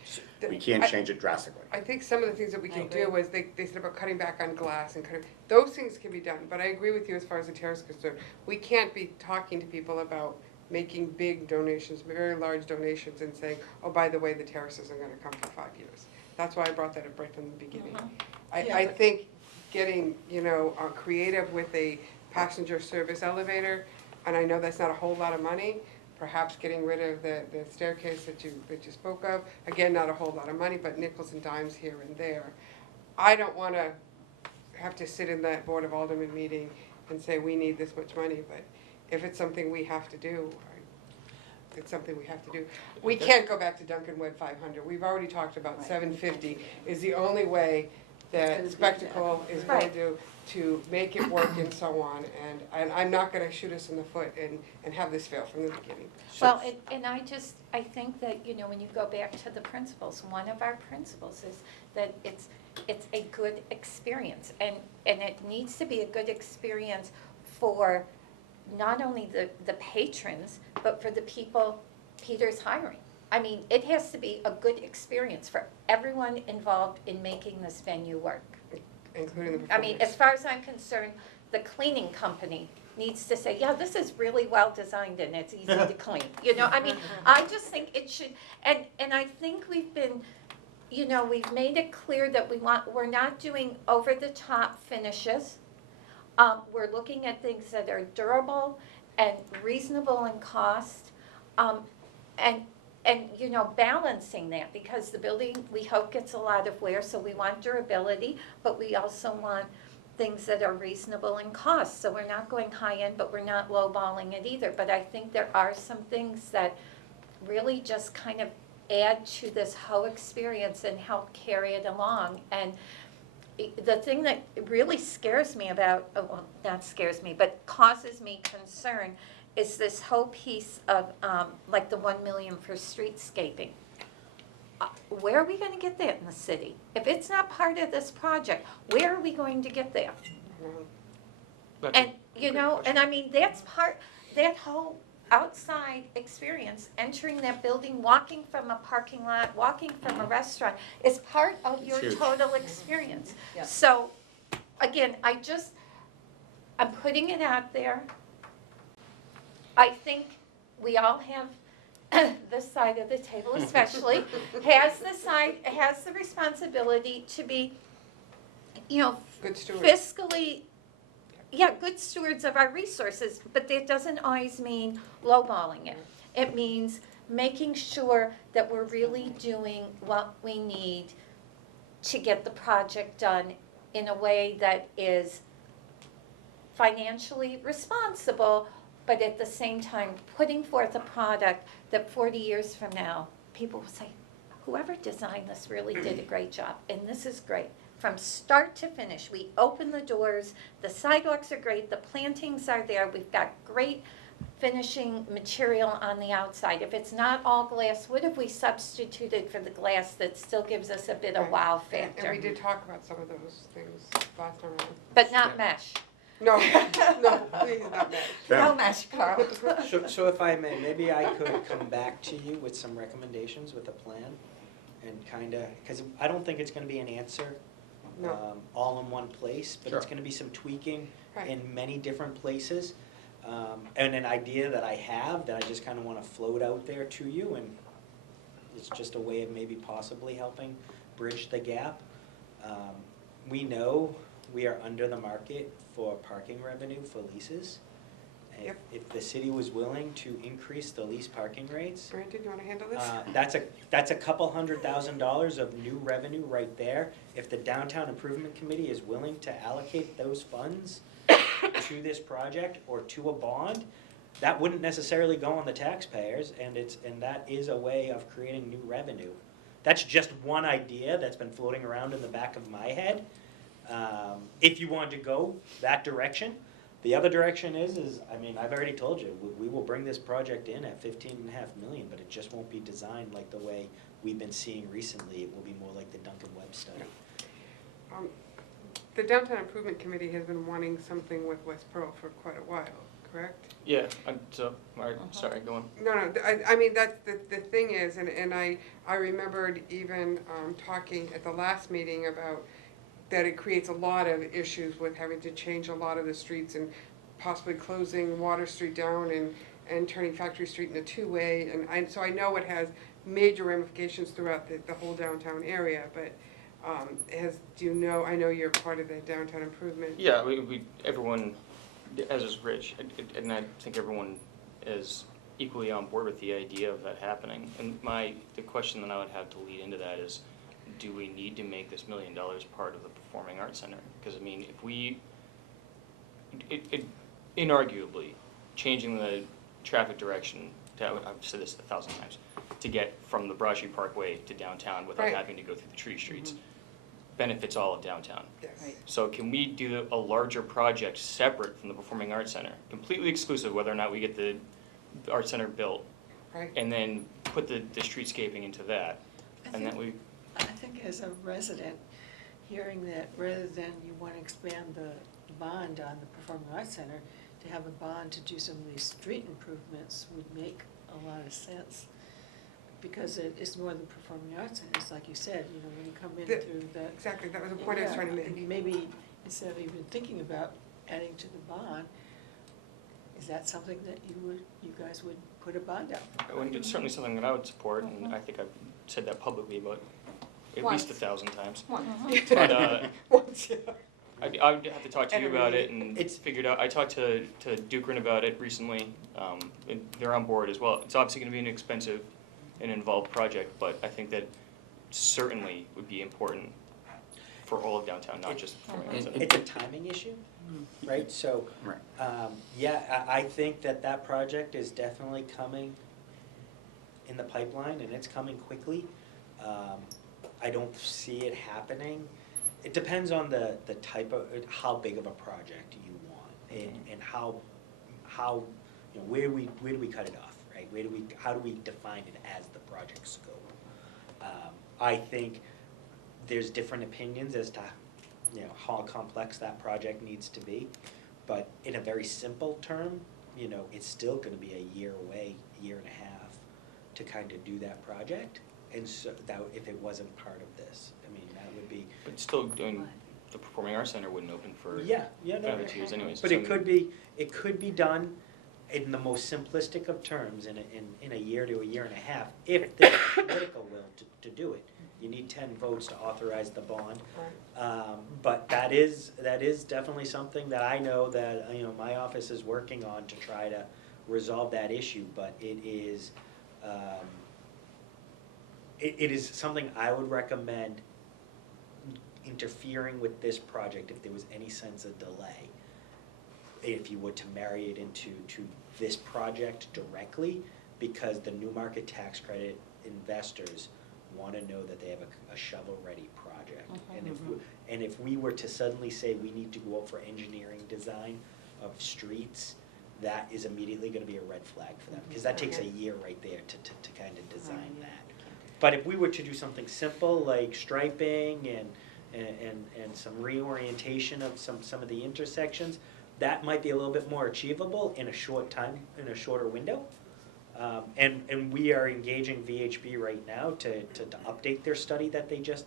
We can't change it drastically. I think some of the things that we can do was, they said about cutting back on glass and those things can be done, but I agree with you as far as the terrace is concerned. We can't be talking to people about making big donations, very large donations, and saying, oh, by the way, the terrace isn't gonna come for 5 years. That's why I brought that up right from the beginning. I think getting, creative with a passenger service elevator, and I know that's not a whole lot of money, perhaps getting rid of the staircase that you spoke of, again, not a whole lot of money, but nickels and dimes here and there. I don't wanna have to sit in that Board of Aldermen meeting and say, we need this much money, but if it's something we have to do, it's something we have to do. We can't go back to Duncan Webb 500. We've already talked about 750 is the only way that Spectacle is going to make it work and so on. And I'm not gonna shoot us in the foot and have this fail from the beginning. Well, and I think that, when you go back to the principles, one of our principles is that it's a good experience. And it needs to be a good experience for not only the patrons, but for the people Peter's hiring. I mean, it has to be a good experience for everyone involved in making this venue work. Including the I mean, as far as I'm concerned, the cleaning company needs to say, yeah, this is really well designed and it's easy to clean. I mean, I just think it should, and I think we've been, you know, we've made it clear that we're not doing over-the-top finishes. We're looking at things that are durable and reasonable in cost, and, you know, balancing that, because the building, we hope, gets a lot of wear, so we want durability, but we also want things that are reasonable in cost. So we're not going high-end, but we're not lowballing it either. But I think there are some things that really just kind of add to this whole experience and help carry it along. And the thing that really scares me about, well, not scares me, but causes me concern, is this whole piece of, like the 1 million for streetscaping. Where are we gonna get that in the city? If it's not part of this project, where are we going to get that? That's a And, you good know, question. and I mean, that's part, that whole outside experience, entering that building, walking from a parking lot, walking from a restaurant, is part of your huge. total experience. Yeah. So, again, I'm putting it out there. I think we all have, this side of the table especially, has the responsibility to be, you know, Good steward. fiscally, yeah, good stewards of our resources, but that doesn't always mean lowballing it. It means making sure that we're really doing what we need to get the project done in a way that is financially responsible, but at the same time putting forth a product that 40 years from now, people will say, whoever designed this really did a great job, and this is great. From start to finish, we open the doors, the sidewalks are great, the plantings are there, we've got great finishing material on the outside. If it's not all glass, what have we substituted for the glass that still gives us a bit of wow And we factor? did talk about some of those things last time around. But not mesh. No, no, please not that. No mesh, Carl. So if I may, maybe I could come back to you with some recommendations with a plan and kind of, because I don't think it's going to be an answer No. all in one place, but it's Sure. going to be some tweaking Right. in many different places. And an idea that I have that I just kind of want to float out there to you, and it's just a way of maybe possibly helping bridge the gap. We know we are under the market for parking revenue for leases. Yep. If the city was willing to increase the lease parking rates, Brandon, you wanna handle this? that's a couple $100,000 of new revenue right there. If the Downtown Improvement Committee is willing to allocate those funds to this project or to a bond, that wouldn't necessarily go on the taxpayers, and that is a way of creating new revenue. That's just one idea that's been floating around in the back of my head. If you want to go that direction. The other direction is, I mean, I've already told you, we will bring this project in at 15.5 million, but it just won't be designed like the way we've been seeing recently. It will be more like the Duncan Webb study. The Downtown Improvement Committee has been wanting something with West Pearl for quite a while, correct? Yeah, so, all right, sorry, go on. No, I mean, that's, the thing is, and I remembered even talking at the last meeting about that it creates a lot of issues with having to change a lot of the streets and possibly closing Water Street down and turning Factory Street into two-way, and so I know it has major ramifications throughout the whole downtown area, but do you know, I know you're part of the downtown improvement. Yeah, everyone, as is Rich, and I think everyone is equally on board with the idea of that happening. And the question that I would have to lead into that is, do we need to make this $1 million part of the Performing Arts Center? Because, I mean, if we, inarguably, changing the traffic direction, I've said this 1,000 times, to get from the Broad Street Parkway to downtown without Right. having to go through the tree streets, benefits all of downtown. Yes. Right. So can we do a larger project separate from the Performing Arts Center, completely exclusive whether or not we get the Art Center built, Right. and then put the streetscaping into that, and then we, I think as a resident, hearing that rather than you want to expand the bond on the Performing Arts Center, to have a bond to do some of these street improvements would make a lot of sense. Because it's more than Performing Arts Center, it's like you said, you know, when you come in through the. Exactly, that was the point I was trying to make. Maybe instead of even thinking about adding to the bond, is that something that you guys would put a bond out for? it's certainly something that I would support, and I think I've said that publicly about at Once. least 1,000 times. Once. But, Once, yeah. I would have to talk to you about it and It's- figure it out. I talked to Dukran about it recently, and they're on board as well. It's obviously gonna be an expensive and involved project, but I think that certainly would be important for all of downtown, not just for Manhattan. It's a timing issue, right? So, Right. yeah, I think that project is definitely coming in the pipeline, and it's coming quickly. I don't see it happening. It depends on the type of, how big of a project you want, and how, you know, where do we cut it off, right? How do we define it as the project scope? I think there's different opinions as to, you know, how complex that project needs to be. But in a very simple term, you know, it's still gonna be a year away, year and a half, to kind of do that project. And so, that, if it wasn't part of this, I mean, that would be, But still doing, the Performing Arts Center wouldn't open for yeah, no. another 2 years anyways. But so it could be done in the most simplistic of terms, in a year to a year and a half, if there's political will to do it. You need 10 votes to authorize the bond. But that is definitely something that I know that, you know, my office is working on to try to resolve that issue, but it is, it is something I would recommend interfering with this project if there was any sense of delay. If you were to marry it into this project directly, because the new market tax credit investors want to know that they have a shovel-ready project. And if we were to suddenly say we need to go out for engineering design of streets, that is immediately going to be a red flag for them, because that takes a year right there to kind of design that. But if we were to do something simple like striping and some reorientation of some of the intersections, that might be a little bit more achievable in a shorter window. And we are engaging VHB right now to update their study that they just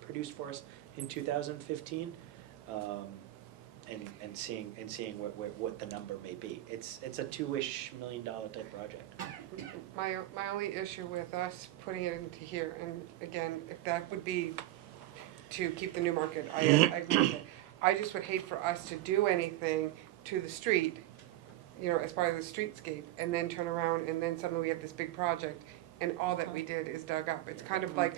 produced for us in 2015, and seeing what the number may be. It's a $2-ish million type project. My only issue with us putting it into here, and again, if that would be to keep the new market, I agree with it. I just would hate for us to do anything to the street, you know, as part of the streetscape, and then turn around and then suddenly we have this big project and all that we did is dug up. It's kind of like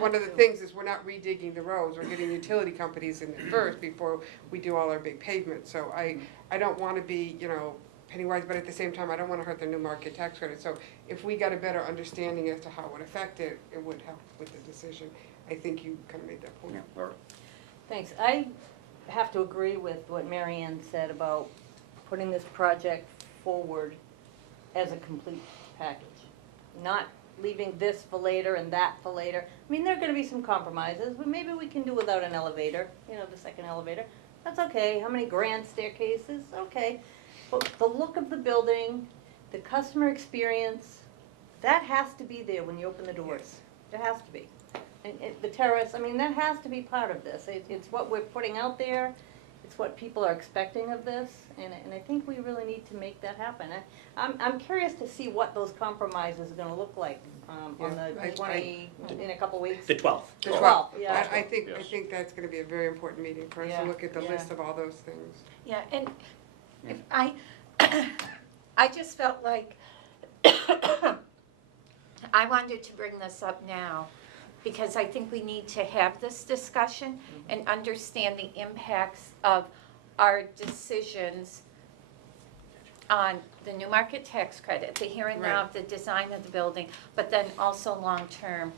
one of the things is we're not redigging the roads, we're getting utility companies in it first before we do all our big pavements. So I don't wanna be, you know, penny wise, but at the same time, I don't wanna hurt the new market tax credit. So if we got a better understanding as to how it would affect it, it would help with the decision. I think you kinda made that point. Yeah, Laura? Thanks. I have to agree with what Mary Ann said about putting this project forward as a complete package. Not leaving this for later and that for later. I mean, there are gonna be some compromises, but maybe we can do without an elevator, you know, the second elevator. That's okay. How many grand staircases? Okay. But the look of the building, the customer experience, that has to be there when you open the doors. It has to be. And the terrace, I mean, that has to be part of this. It's what we're putting out there, it's what people are expecting of this, and I think we really need to make that happen. I'm curious to see what those compromises are gonna look like, on Yeah, in a couple weeks. The 12th. The 12th, yeah. I think Yes. that's gonna be a very important meeting for us to Yeah, look at the yeah. list of all those things. Yeah, and if I just felt like I wanted to bring this up now because I think we need to have this discussion and understand the impacts of our decisions on the new market tax credit, the here and now of the design of the building, but then also long-term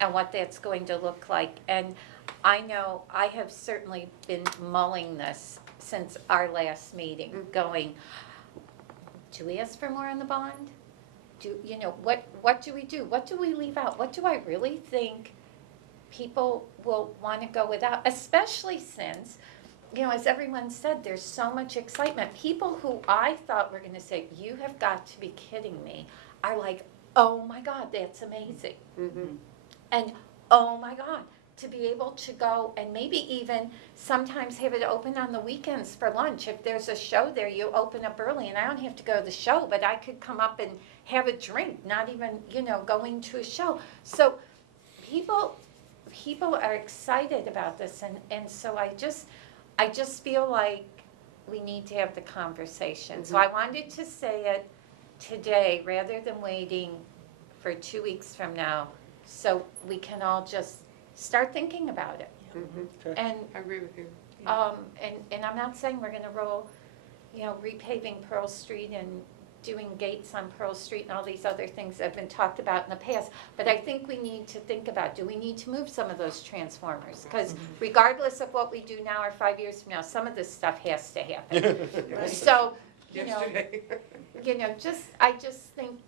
and what that's going to look like. And I know I have certainly been mulling this since our last meeting, going, do we ask for more on the bond? What do we do? What do we leave out? What do I really think people will want to go without? Especially since, you know, as everyone said, there's so much excitement. People who I thought were going to say, you have got to be kidding me, are like, oh my God, that's amazing. Mm-hmm. And oh my God, to be able to go and maybe even sometimes have it open on the weekends for lunch. If there's a show there, you open up early and I don't have to go to the show, but I could come up and have a drink, not even, you know, going to a show. So people people are excited about this, and so I just feel like we need to have the conversation. So I wanted to say it today rather than waiting for 2 weeks from now, so we can all just start thinking about it. Okay. And, I agree with you. and I'm not saying we're gonna roll, repaving Pearl Street and doing gates on Pearl Street and all these other things that have been talked about in the past, but I think we need to think about, do we need to move some of those transformers? Because regardless of what we do now or 5 years from now, some of this stuff has to happen. So, Yesterday. I just think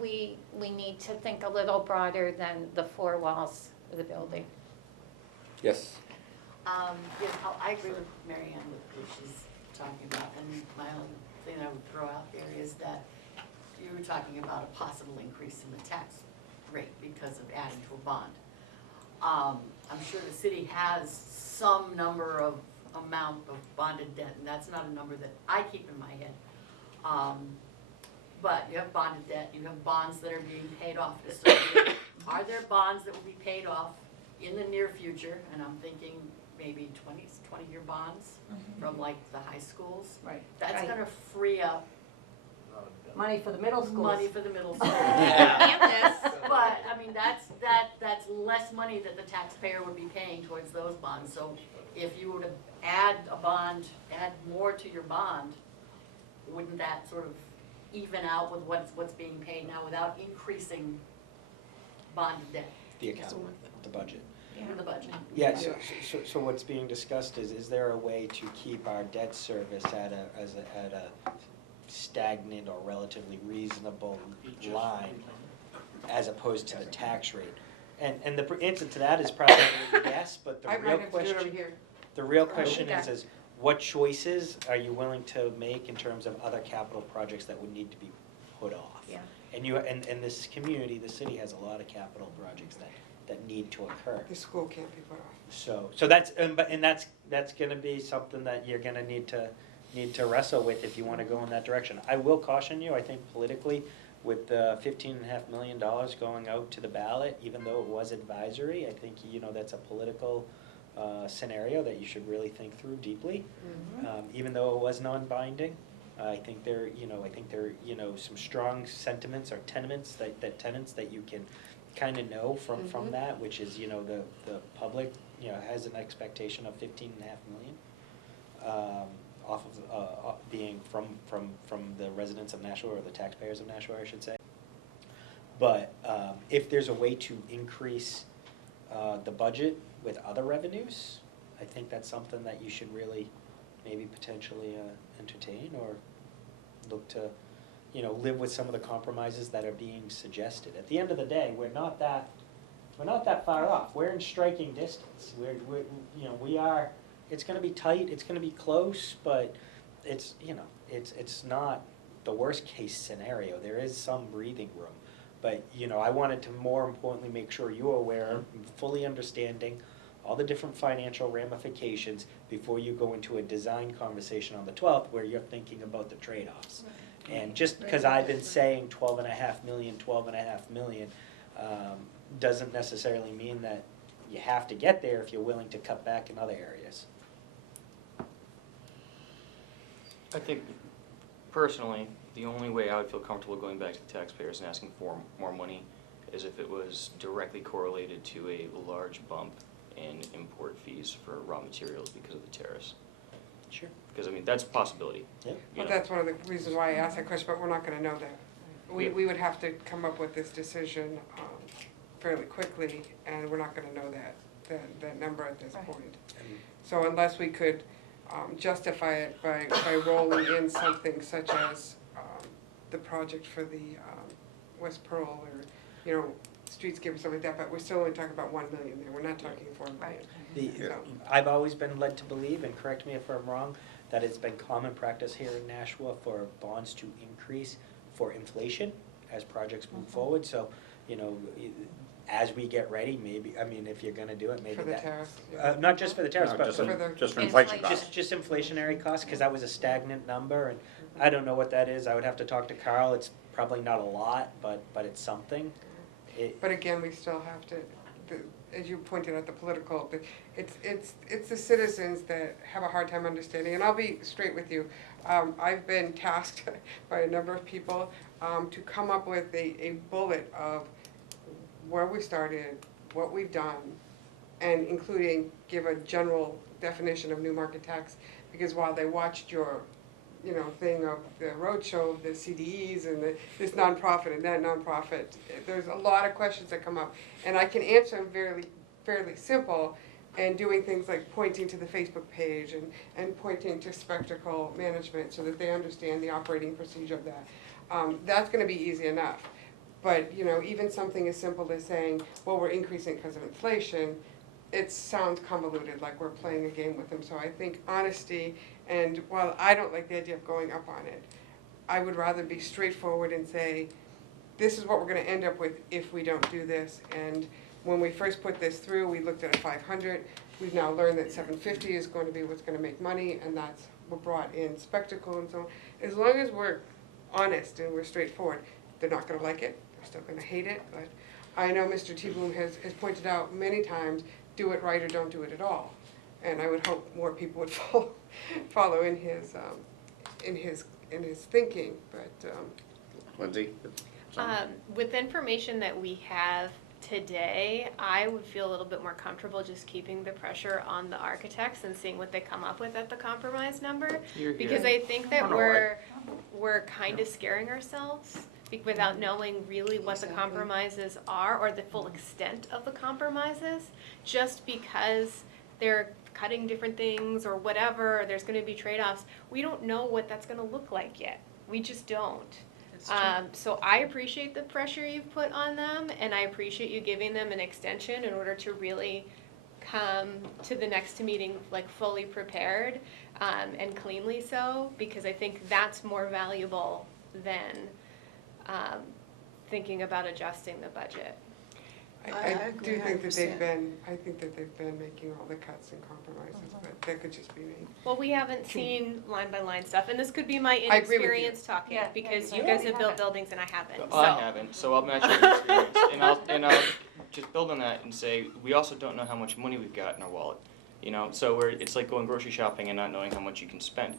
we need to think a little broader than the four walls of the building. Yes. I agree with Mary Ann with what she's talking about, and my only thing I would throw out there is that you were talking about a possible increase in the tax rate because of adding to a bond. I'm sure the city has some number of amount of bonded debt, and that's not a number that I keep in my head. But you have bonded debt, you have bonds that are being paid off this year. Are there bonds that will be paid off in the near future? And I'm thinking maybe 20-year bonds from like the high schools. Right. That's Right. gonna free up Money for the middle schools. money for the middle school. And this. But, I mean, that's less money that the taxpayer would be paying towards those bonds. So if you were to add a bond, add more to your bond, wouldn't that sort of even out with what's being paid now without increasing bonded debt The account, the budget. in the budget? Yeah, so what's being discussed is there a way to keep our debt service at a stagnant or relatively reasonable line as opposed to the tax rate? And the answer to that is probably yes, but I the might real have to do it over question, here. the real question Okay. is what choices are you willing to make in terms of other capital projects that would need to be put off? Yeah. And this community, the city has a lot of capital projects that need to occur. The school can't be put off. So that's, that's gonna be something that you're gonna need to wrestle with if you wanna go in that direction. I will caution you, I think politically, with the $15.5 million going out to the ballot, even though it was advisory, I think, that's a political scenario that you should really think through deeply. Even though it was non-binding, I think there are some strong sentiments or tenets that you can kind of know from that, which is, the public, has an expectation of $15.5 million off of, being from the residents of Nashua, or the taxpayers of Nashua, I should say. But if there's a way to increase the budget with other revenues, I think that's something that you should really maybe potentially entertain, or look to, live with some of the compromises that are being suggested. At the end of the day, we're not that far off. We're in striking distance. We are, it's gonna be tight, it's gonna be close, but it's not the worst case scenario. There is some breathing room. But, I wanted to more importantly make sure you are aware, fully understanding all the different financial ramifications before you go into a design conversation on the 12th where you're thinking about the trade-offs. And just because I've been saying 12.5 million, doesn't necessarily mean that you have to get there if you're willing to cut back in other areas. I think, personally, the only way I would feel comfortable going back to the taxpayers and asking for more money is if it was directly correlated to a large bump in import fees for raw materials because of the tariffs. Sure. Because, that's a possibility. Yeah. But that's one of the reasons why I asked that question, but we're not gonna know that. We would have to come up with this decision fairly quickly, and we're not gonna know that number at this point. So unless we could justify it by rolling in something such as the project for the West Pearl, or, streetscape or something like that, but we're still only talking about 1 million there, we're not talking 4 million. So- I've always been led to believe, and correct me if I'm wrong, that it's been common practice here in Nashua for bonds to increase for inflation as projects move forward. So, as we get ready, maybe, if you're gonna do it, maybe For the that. tariffs, Not just for the tariffs, No, but just for the- just for inflation Inflation. costs. just inflationary costs, because that was a stagnant number, and I don't know what that is. I would have to talk to Carl. It's probably not a lot, but it's something. But again, we still have to, as you pointed out, the political, it's the citizens that have a hard time understanding, and I'll be straight with you. I've been tasked by a number of people to come up with a bullet of where we started, what we've done, and including give a general definition of new market tax, because while they watched your, thing of the roadshow, the CDEs and this nonprofit and that nonprofit, there's a lot of questions that come up, and I can answer them fairly simple, and doing things like pointing to the Facebook page and pointing to spectacle management so that they understand the operating procedure of that. That's gonna be easy enough. But, even something as simple as saying, well, we're increasing because of inflation, it sounds convoluted, like we're playing a game with them. So I think honesty, and while I don't like the idea of going up on it, I would rather be straightforward and say, this is what we're gonna end up with if we don't do this. And when we first put this through, we looked at a 500. We've now learned that 750 is going to be what's gonna make money, and that's what brought in spectacle and so on. As long as we're honest and we're straightforward, they're not gonna like it, they're still gonna hate it, but I know Mr. T. Boom has pointed out many times, do it right or don't do it at all. And I would hope more people would follow in his thinking, but, Lindsay? With the information that we have today, I would feel a little bit more comfortable just keeping the pressure on the architects and seeing what they come up with at the compromise number. You're Because here. I think that Oh, no, we're kind of scaring ourselves without knowing really what the Exactly. compromises are or the full extent of the compromises, just because they're cutting different things or whatever, or there's gonna be trade-offs. We don't know what that's gonna look like yet. We just don't. That's true. So I appreciate the pressure you've put on them, and I appreciate you giving them an extension in order to really come to the next meeting like fully prepared, and cleanly so, because I think that's more valuable than thinking about adjusting the budget. I I agree do think that 100%. I think that they've been making all the cuts and compromises, but that could just be me. Well, we haven't seen line by line stuff, and this could be my I agree with you. inexperience talking, Yeah, because yeah, you you guys have built haven't. buildings and I haven't, so. I haven't, so I'll match your experience, and I'll just build on that and say, we also don't know how much money we've got in our wallet, so it's like going grocery shopping and not knowing how much you can spend.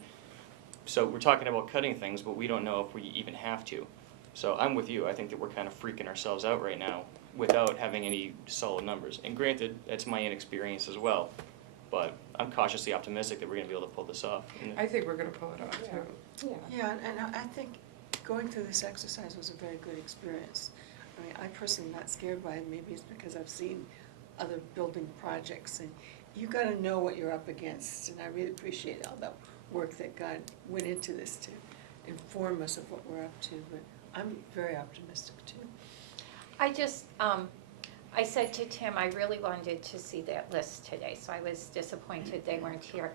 So we're talking about cutting things, but we don't know if we even have to. So I'm with you, I think that we're kind of freaking ourselves out right now without having any solid numbers. And granted, that's my inexperience as well, but I'm cautiously optimistic that we're gonna be able to pull this off. I think we're gonna pull it off too. Yeah, and I think going through this exercise was a very good experience. I mean, I personally am not scared by it, maybe it's because I've seen other building projects, and you gotta know what you're up against, and I really appreciate all the work that God went into this to inform us of what we're up to, but I'm very optimistic too. I just, I said to Tim, I really wanted to see that list today, so I was disappointed they weren't here.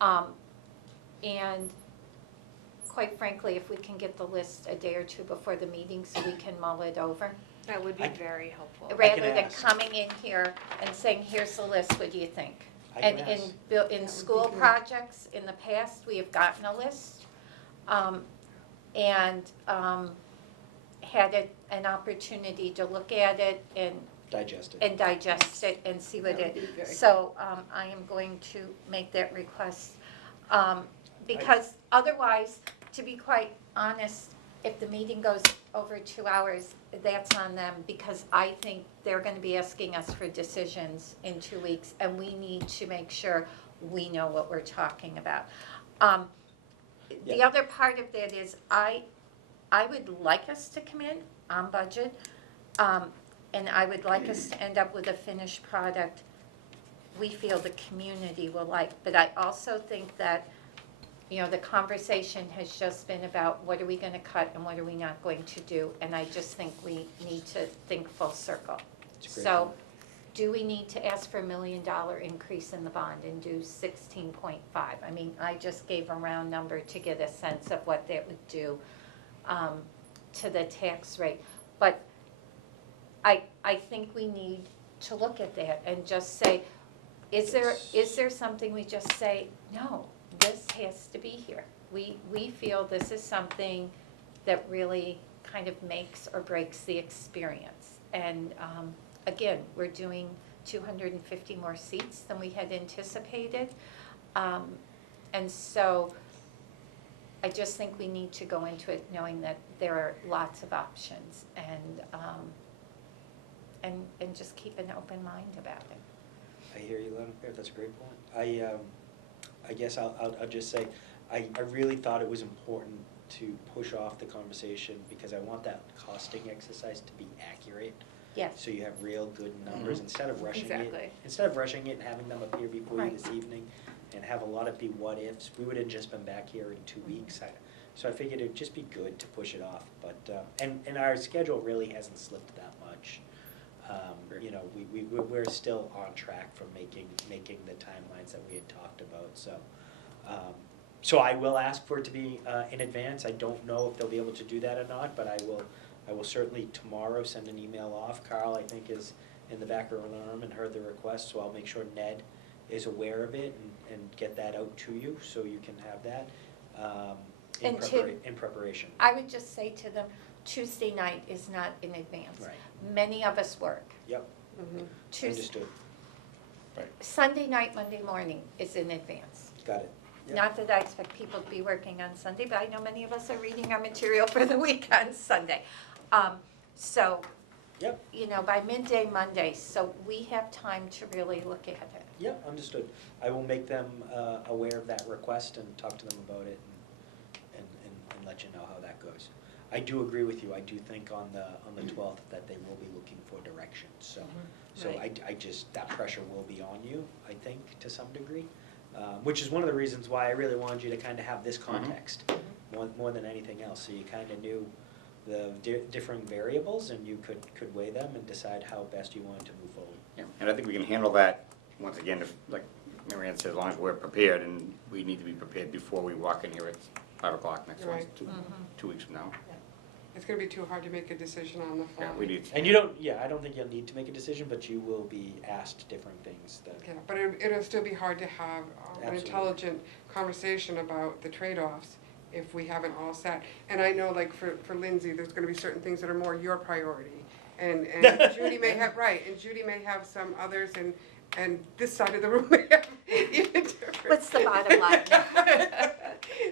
And quite frankly, if we can get the list a day or two before the meeting so we can mull it over, That would be very helpful. rather than ask. coming in here and saying, here's the list, what do you think? I And can in, ask. in That would be school good. projects, in the past, we have gotten a list, and had an opportunity to look at it and Digest it. and digest it and see what That would it, be very so, I am going to make that request. Because otherwise, to be quite honest, if the meeting goes over 2 hours, that's on them, because I think they're gonna be asking us for decisions in 2 weeks, and we need to make sure we know what we're talking about. The Yeah. other part of that is, I would like us to come in on budget, and I would like us to end up with a finished product we feel the community will like. But I also think that, the conversation has just been about what are we gonna cut and what are we not going to do, and I just think we need to think full circle. It's a great So, point. do we need to ask for $1 million increase in the bond and do 16.5? I mean, I just gave a round number to get a sense of what that would do to the tax rate. But I think we need to look at that and just say, is there something we just say, no, this has to be here? We feel this is something that really kind of makes or breaks the experience. And again, we're doing 250 more seats than we had anticipated. And so I just think we need to go into it knowing that there are lots of options and just keep an open mind about it. I hear you, Lynn. That's a great point. I guess I'll just say, I really thought it was important to push off the conversation because I want that costing exercise to be accurate. Yes. So you have real good numbers instead of rushing it. Exactly. Instead of rushing it and having them appear before you Right. this evening and have a lot of be what ifs, we would have just been back here in 2 weeks. So I figured it'd just be good to push it off, but, and our schedule really hasn't slipped that much. You know, we're still on track for making the timelines that we had talked about, so. So I will ask for it to be in advance. I don't know if they'll be able to do that or not, but I will certainly tomorrow send an email off. Carl, I think, is in the back of the room and heard the request, so I'll make sure Ned is aware of it and get that out to you, so you can have that And Tim, in preparation. I would just say to them, Tuesday night is not in advance. Right. Many of us work. Yep, Tuesday, understood. Sunday night, Monday morning is in advance. Got it. Yep. Not that I expect people to be working on Sunday, but I know many of us are reading our material for the week on Sunday. So, Yep. you know, by midday Monday, so we have time to really look at it. Yep, understood. I will make them aware of that request and talk to them about it and let you know how that goes. I do agree with you. I do think on the 12th that they will be looking for direction. So, Right. I just, that pressure will be on you, I think, to some degree. Which is one of the reasons why I really wanted you to kind of have this context more than anything else. So you kind of knew the differing variables and you could weigh them and decide how best you wanted to move forward. Yeah, and I think we can handle that, once again, if, like Mary Ann said, as long as we're prepared, and we need to be prepared before we walk in here at 5 o'clock next Right. Wednesday, 2 weeks from now. It's gonna be too hard to make a decision on the fly. Yeah, we need. And you don't, I don't think you'll need to make a decision, but you will be asked different things that. Yeah, but it'll still be hard to have an Absolutely. intelligent conversation about the trade-offs if we haven't all sat. And I know, like, for Lindsay, there's gonna be certain things that are more your priority. And Judy may have, right, and Judy may have some others, and this side of the room may have even different. What's the bottom line?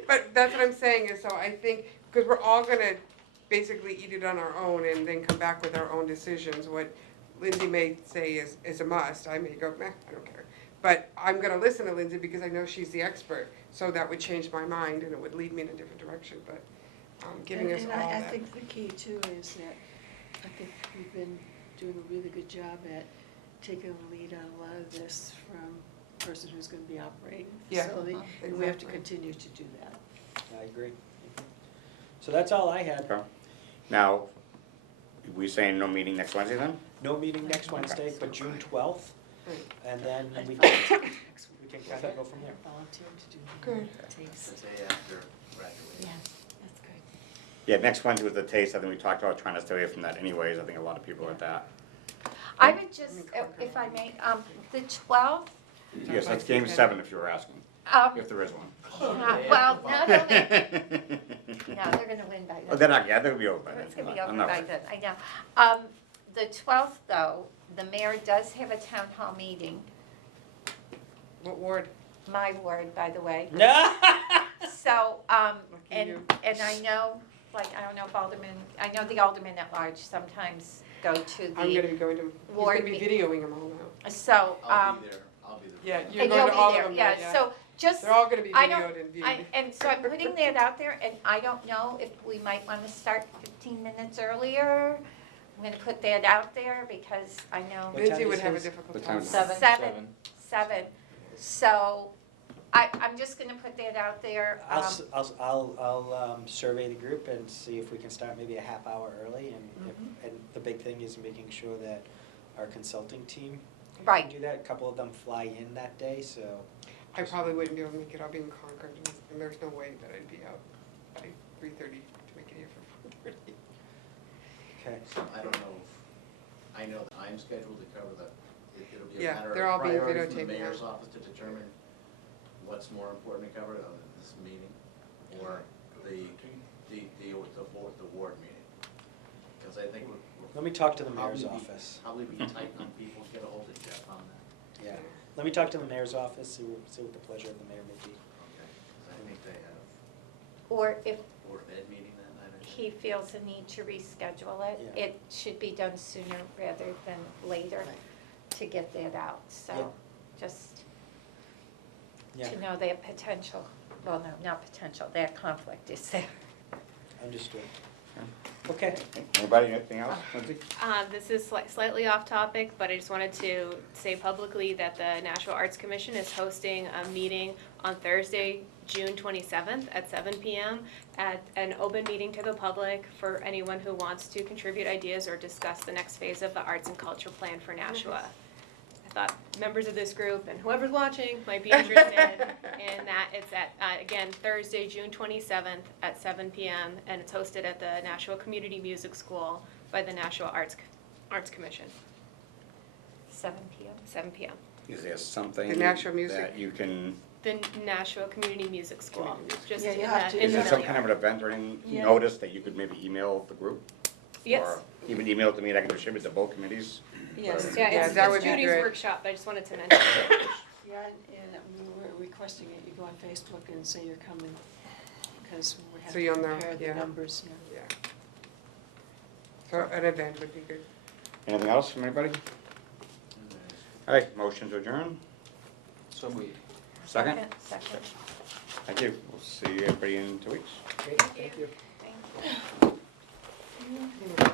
But that's what I'm saying, is so I think, because we're all gonna basically eat it on our own and then come back with our own decisions. What Lindsay may say is a must, I may go, meh, I don't care. But I'm gonna listen to Lindsay because I know she's the expert, so that would change my mind and it would lead me in a different direction, but giving us And all I that. think the key too is that I think we've been doing a really good job at taking the lead on a lot of this from the person who's gonna be operating the Yeah, facility. And we have to exactly. continue to do that. I agree. So that's all I had. Okay. Now, we saying no meeting next Wednesday then? No meeting next Wednesday, but June 12th, Right. and then I'd we volunteer can next week. kind of go from there. Volunteer to do. Good. Taste. Yeah, that's good. Yeah, next Wednesday was the taste. I think we talked about trying to stay away from that anyways. I think a lot of people are at that. I would just, if I may, the 12th, Yes, that's game 7 if you were asking, if there is one. well, no, they're gonna win by then. Oh, they're not, yeah, they'll be over by then. It's gonna be I'm over not by worried. then, I know. The 12th, though, the mayor does have a town hall meeting, What ward? my ward, by the way. No. So, Lucky and you. I know, like, I don't know if I know the aldermen at large sometimes go to I'm gonna the, be going to, he's ward gonna be meet- videoing them all now. so, I'll be there. Yeah, you're and going you'll to all be of there, them, yeah, so just. They're all gonna be I don't- videoed and viewed. And so I'm putting that out there, and I don't know if we might want to start 15 minutes earlier. I'm gonna put that out there because I know. What Lindsay time would is have a his? difficult What time. time is it? Seven. So I'm just gonna put that out there. I'll survey the group and see if we can start maybe a half hour early, and the big thing is making sure that our consulting team can Right, do that. A couple of them fly in that day, so. I probably wouldn't be able to make it, I'll be in Concord, and there's no way that I'd be out by 3:30 to make it here for 4:30. Okay. I don't know I know that I'm scheduled to cover it'll be a Yeah, matter they're of all being priority from the videotaped now. mayor's office to determine what's more important to cover on this meeting or the ward meeting. Because I think we're Let me talk to the Probably mayor's be- office. Probably be tight on people, get a hold of Jeff on that. Yeah. Let me talk to the mayor's office, see what the pleasure of the mayor may be. Okay, 'cause I think they have Or if Board of Ed meeting that night, I think. he feels a need to reschedule it, Yeah. it should be done sooner rather than later to get that out, Yeah. so just Yeah, to know that potential, well, no, not potential, that conflict is there. understood. Okay. Anybody, anything else, Lindsay? This is slightly off topic, but I just wanted to say publicly that the Nashua Arts Commission is hosting a meeting on Thursday, June 27th at 7 PM at an open meeting to the public for anyone who wants to contribute ideas or discuss the next phase of the arts and culture plan for Nashua. I thought members of this group and whoever's watching might be interested in that. It's at, again, Thursday, June 27th at 7 PM, and it's hosted at the Nashua Community Music School by the Nashua Arts Commission, 7 PM. 7 PM. Is there something The Nashua Music? that you can, The Nashua Community Music School, Community Music. just Yeah, in you have to- the is there some middle kind of yard. an event or any Yeah. notice that you could maybe email the group? Yes. Or even email it to me and I can distribute to both committees? Yes. Yeah, Yeah, it's that would it's be Judy's great. workshop, I just wanted to mention it. Yeah, and we were requesting it, you go on Facebook and say you're coming, because we have So you'll to know, compare the yeah. numbers, yeah. Yeah. So an event would be good. Anything else from anybody? All right, motion to adjourn, So we. second? Second. Thank you, we'll see everybody in 2 weeks. Great, thank you. Thank you.